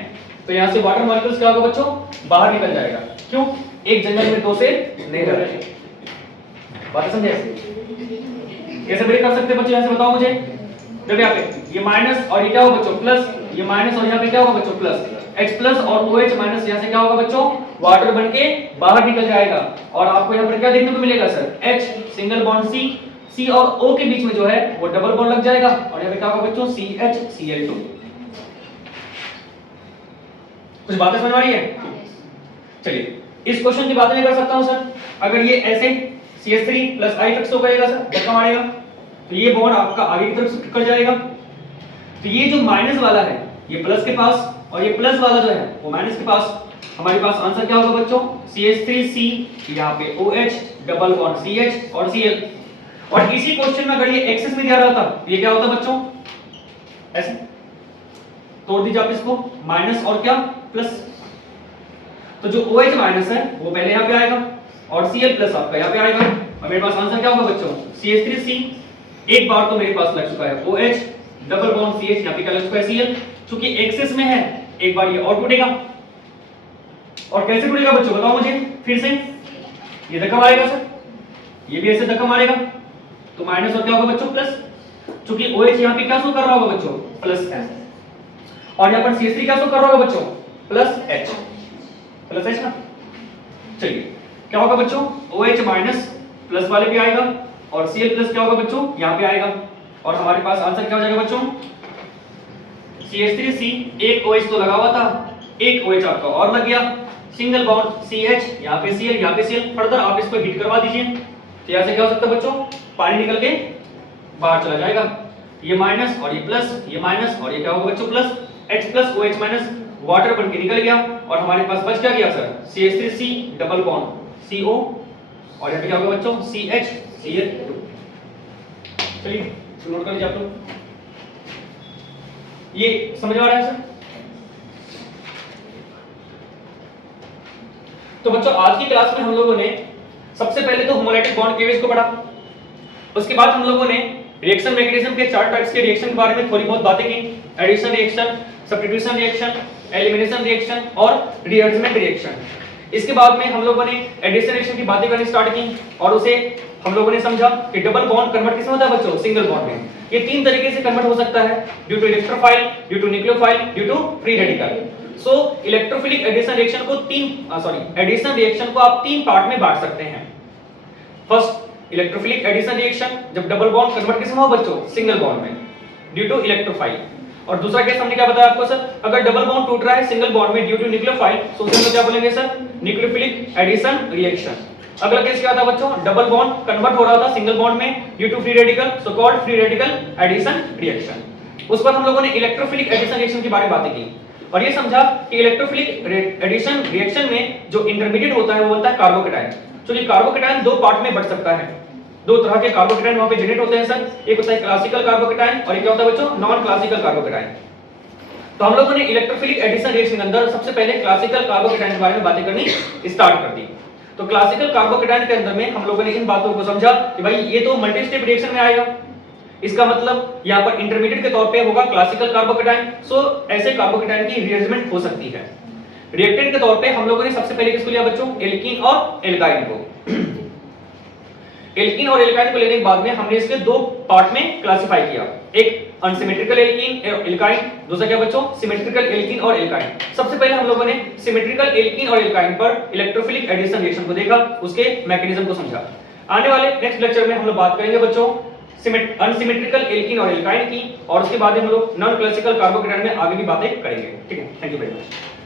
तो यहाँ से वाटर मॉलिक्यूल्स क्या होगा बच्चों बाहर निकल जाएगा, क्यों, एक जंगल में दो से नहीं रह रहे। बात समझे, कैसे ब्रेक कर सकते हैं बच्चों यहाँ से बताओ मुझे। जब यहाँ पे ये माइनस और ये क्या होगा बच्चों प्लस, ये माइनस और यहाँ पे क्या होगा बच्चों प्लस, H प्लस और OH माइनस यहाँ से क्या होगा बच्चों वाटर बन के बाहर निकल जाएगा, और आपको यहाँ पर क्या देखने को मिलेगा sir H single bond C और O के बीच में जो है वो डबल बॉन्ड लग जाएगा, और यहाँ पे क्या होगा बच्चों CHCl2। कुछ बातें समझ आ रही है। चलिए इस क्वेश्चन की बात नहीं कर सकता हूँ सर, अगर ये ऐसे CH3 प्लस I फिक्स हो करेगा सर धक्का मारेगा तो ये बॉन्ड आपका आगे की तरफ शिफ्ट कर जाएगा, तो ये जो माइनस वाला है ये प्लस के पास, और ये प्लस वाला जो है वो माइनस के पास। हमारे पास आंसर क्या होगा बच्चों CH3C, यहाँ पे OH डबल बॉन्ड CH और Cl। और इसी क्वेश्चन में अगर ये एक्सेस में दिया रहता ये क्या होता बच्चों ऐसे तोड़ दीजिए आप इसको, माइनस और क्या प्लस। तो जो OH माइनस है वो पहले यहाँ पे आएगा और Cl प्लस आपका यहाँ पे आएगा और मेरे पास आंसर क्या होगा बच्चों, CH3C। एक बार तो मेरे पास लग चुका है OH, डबल बॉन्ड CH, यहाँ पे क्या लग चुका है Cl। चूंकि एक्सेस में है एक बार ये और टूटेगा। और कैसे टूटेगा बच्चों बताओ मुझे फिर से। ये धक्का मारेगा सर, ये भी ऐसे धक्का मारेगा, तो माइनस और क्या होगा बच्चों प्लस। चूंकि OH यहाँ पे क्या शो कर रहा होगा बच्चों प्लस H, और यहाँ पर CH3 क्या शो कर रहा होगा बच्चों प्लस H, प्लस H ना। चलिए क्या होगा बच्चों, OH माइनस प्लस वाले पे आएगा और Cl प्लस क्या होगा बच्चों यहाँ पे आएगा और हमारे पास आंसर क्या हो जाएगा बच्चों, CH3C। एक OH तो लगा हुआ था, एक OH आपका और लग गया, सिंगल बॉन्ड CH, यहाँ पे Cl, यहाँ पे Cl। फर्दर आप इसको हीट करवा दीजिए तो यहाँ से क्या हो सकता है बच्चों, पानी निकल के बाहर चला जाएगा। ये माइनस और ये प्लस, ये माइनस और ये क्या होगा बच्चों plus, H plus OH minus water बन के निकल गया और हमारे पास बच क्या गया sir, CH3C double bond CO और यहाँ पे क्या होगा बच्चों CH Cl2। चलिए नोट कर लीजिए आप लोग, ये समझ आ रहा है सर। तो बच्चों आज की क्लास में हम लोगों ने सबसे पहले तो होमोलाइटिक बॉन्ड केवेज को पढ़ा, उसके बाद हम लोगों ने रिएक्शन मैकेनिज्म के 4 टाइप्स के रिएक्शन के बारे में थोड़ी बहुत बातें की, addition reaction, substitution reaction, elimination reaction और रीअरेंजमेंट रिएक्शन। इसके बाद में हम लोगों ने एडिशन रिएक्शन की बातें करनी स्टार्ट की और उसे हम लोगों ने समझा कि डबल बॉन्ड कन्वर्ट किसमें होता है बच्चों, सिंगल बॉन्ड में। ये 3 तरीके से कन्वर्ट हो सकता है, due to electrophile, due to nucleophile, due to free radical. So electrophilic addition reaction को एडिशन रिएक्शन को आप 3 पार्ट में बांट सकते हैं। फर्स्ट इलेक्ट्रोफिलिक एडिशन रिएक्शन, जब डबल बॉन्ड कन्वर्ट किसमें हो बच्चों, सिंगल बॉन्ड में, ड्यू टू इलेक्ट्रोफाइल। और दूसरा केस हमने क्या बताया आपको सर, अगर डबल बॉन्ड टूट रहा है सिंगल बॉन्ड में ड्यू टू न्यूक्लियोफाइल, तो उसे हम क्या बोलेंगे सर, न्यूक्लियोफिलिक एडिशन रिएक्शन। अगला केस क्या था बच्चों, डबल बॉन्ड कन्वर्ट हो रहा था सिंगल बॉन्ड में due to free radical, so called free radical addition reaction. उस पर हम लोगों ने इलेक्ट्रोफिलिक एडिशन रिएक्शन के बारे में बातें की और ये समझा कि इलेक्ट्रोफिलिक एडिशन रिएक्शन में जो इंटरमीडिएट होता है वो होता है कार्बोकैटायन। क्योंकि कार्बोकैटायन 2 पार्ट में बट सकता है, 2 तरह के कार्बोकैटायन वहां पे जनरेट होते हैं सर, एक होता है क्लासिकल कार्बोकैटायन और एक क्या होता है बच्चों, नॉन क्लासिकल कार्बोकैटायन। तो हम लोगों ने इलेक्ट्रोफिलिक एडिशन रिएक्शन के अंदर सबसे पहले क्लासिकल कार्बोकैटायन के बारे में बातें करनी स्टार्ट कर दी। तो क्लासिकल कार्बोकैटायन के अंदर में हम लोगों ने इन बातों को समझा कि भाई ये तो मल्टी स्टेप रिएक्शन में आएगा, इसका मतलब यहाँ पर इंटरमीडिएट के तौर पे होगा क्लासिकल कार्बोकैटायन। सो ऐसे कार्बोकैटायन की रीअरेंजमेंट हो सकती है। रिएक्टेंट के तौर पे हम लोगों ने सबसे पहले किसको लिया बच्चों, एल्कीन और एल्काइन को। एल्कीन और एल्काइन को लेने के बाद में हमने इसके 2 पार्ट में क्लासिफाई किया, एक अनसिमेट्रिकल एल्कीन एल्काइन, दूसरा क्या बच्चों, सिमेट्रिकल एल्कीन और एल्काइन। सबसे पहले हम लोगों ने सिमेट्रिकल एल्कीन और एल्काइन पर इलेक्ट्रोफिलिक एडिशन रिएक्शन को देखा, उसके मैकेनिज्म को समझा। आने वाले नेक्स्ट लेक्चर में हम लोग बात करेंगे बच्चों अनसिमेट्रिकल एल्कीन और एल्काइन की और उसके बाद हम लोग नॉन क्लासिकल कार्बोकैटायन में आगे भी बातें करेंगे। ठीक है, थैंक यू वेरी मच।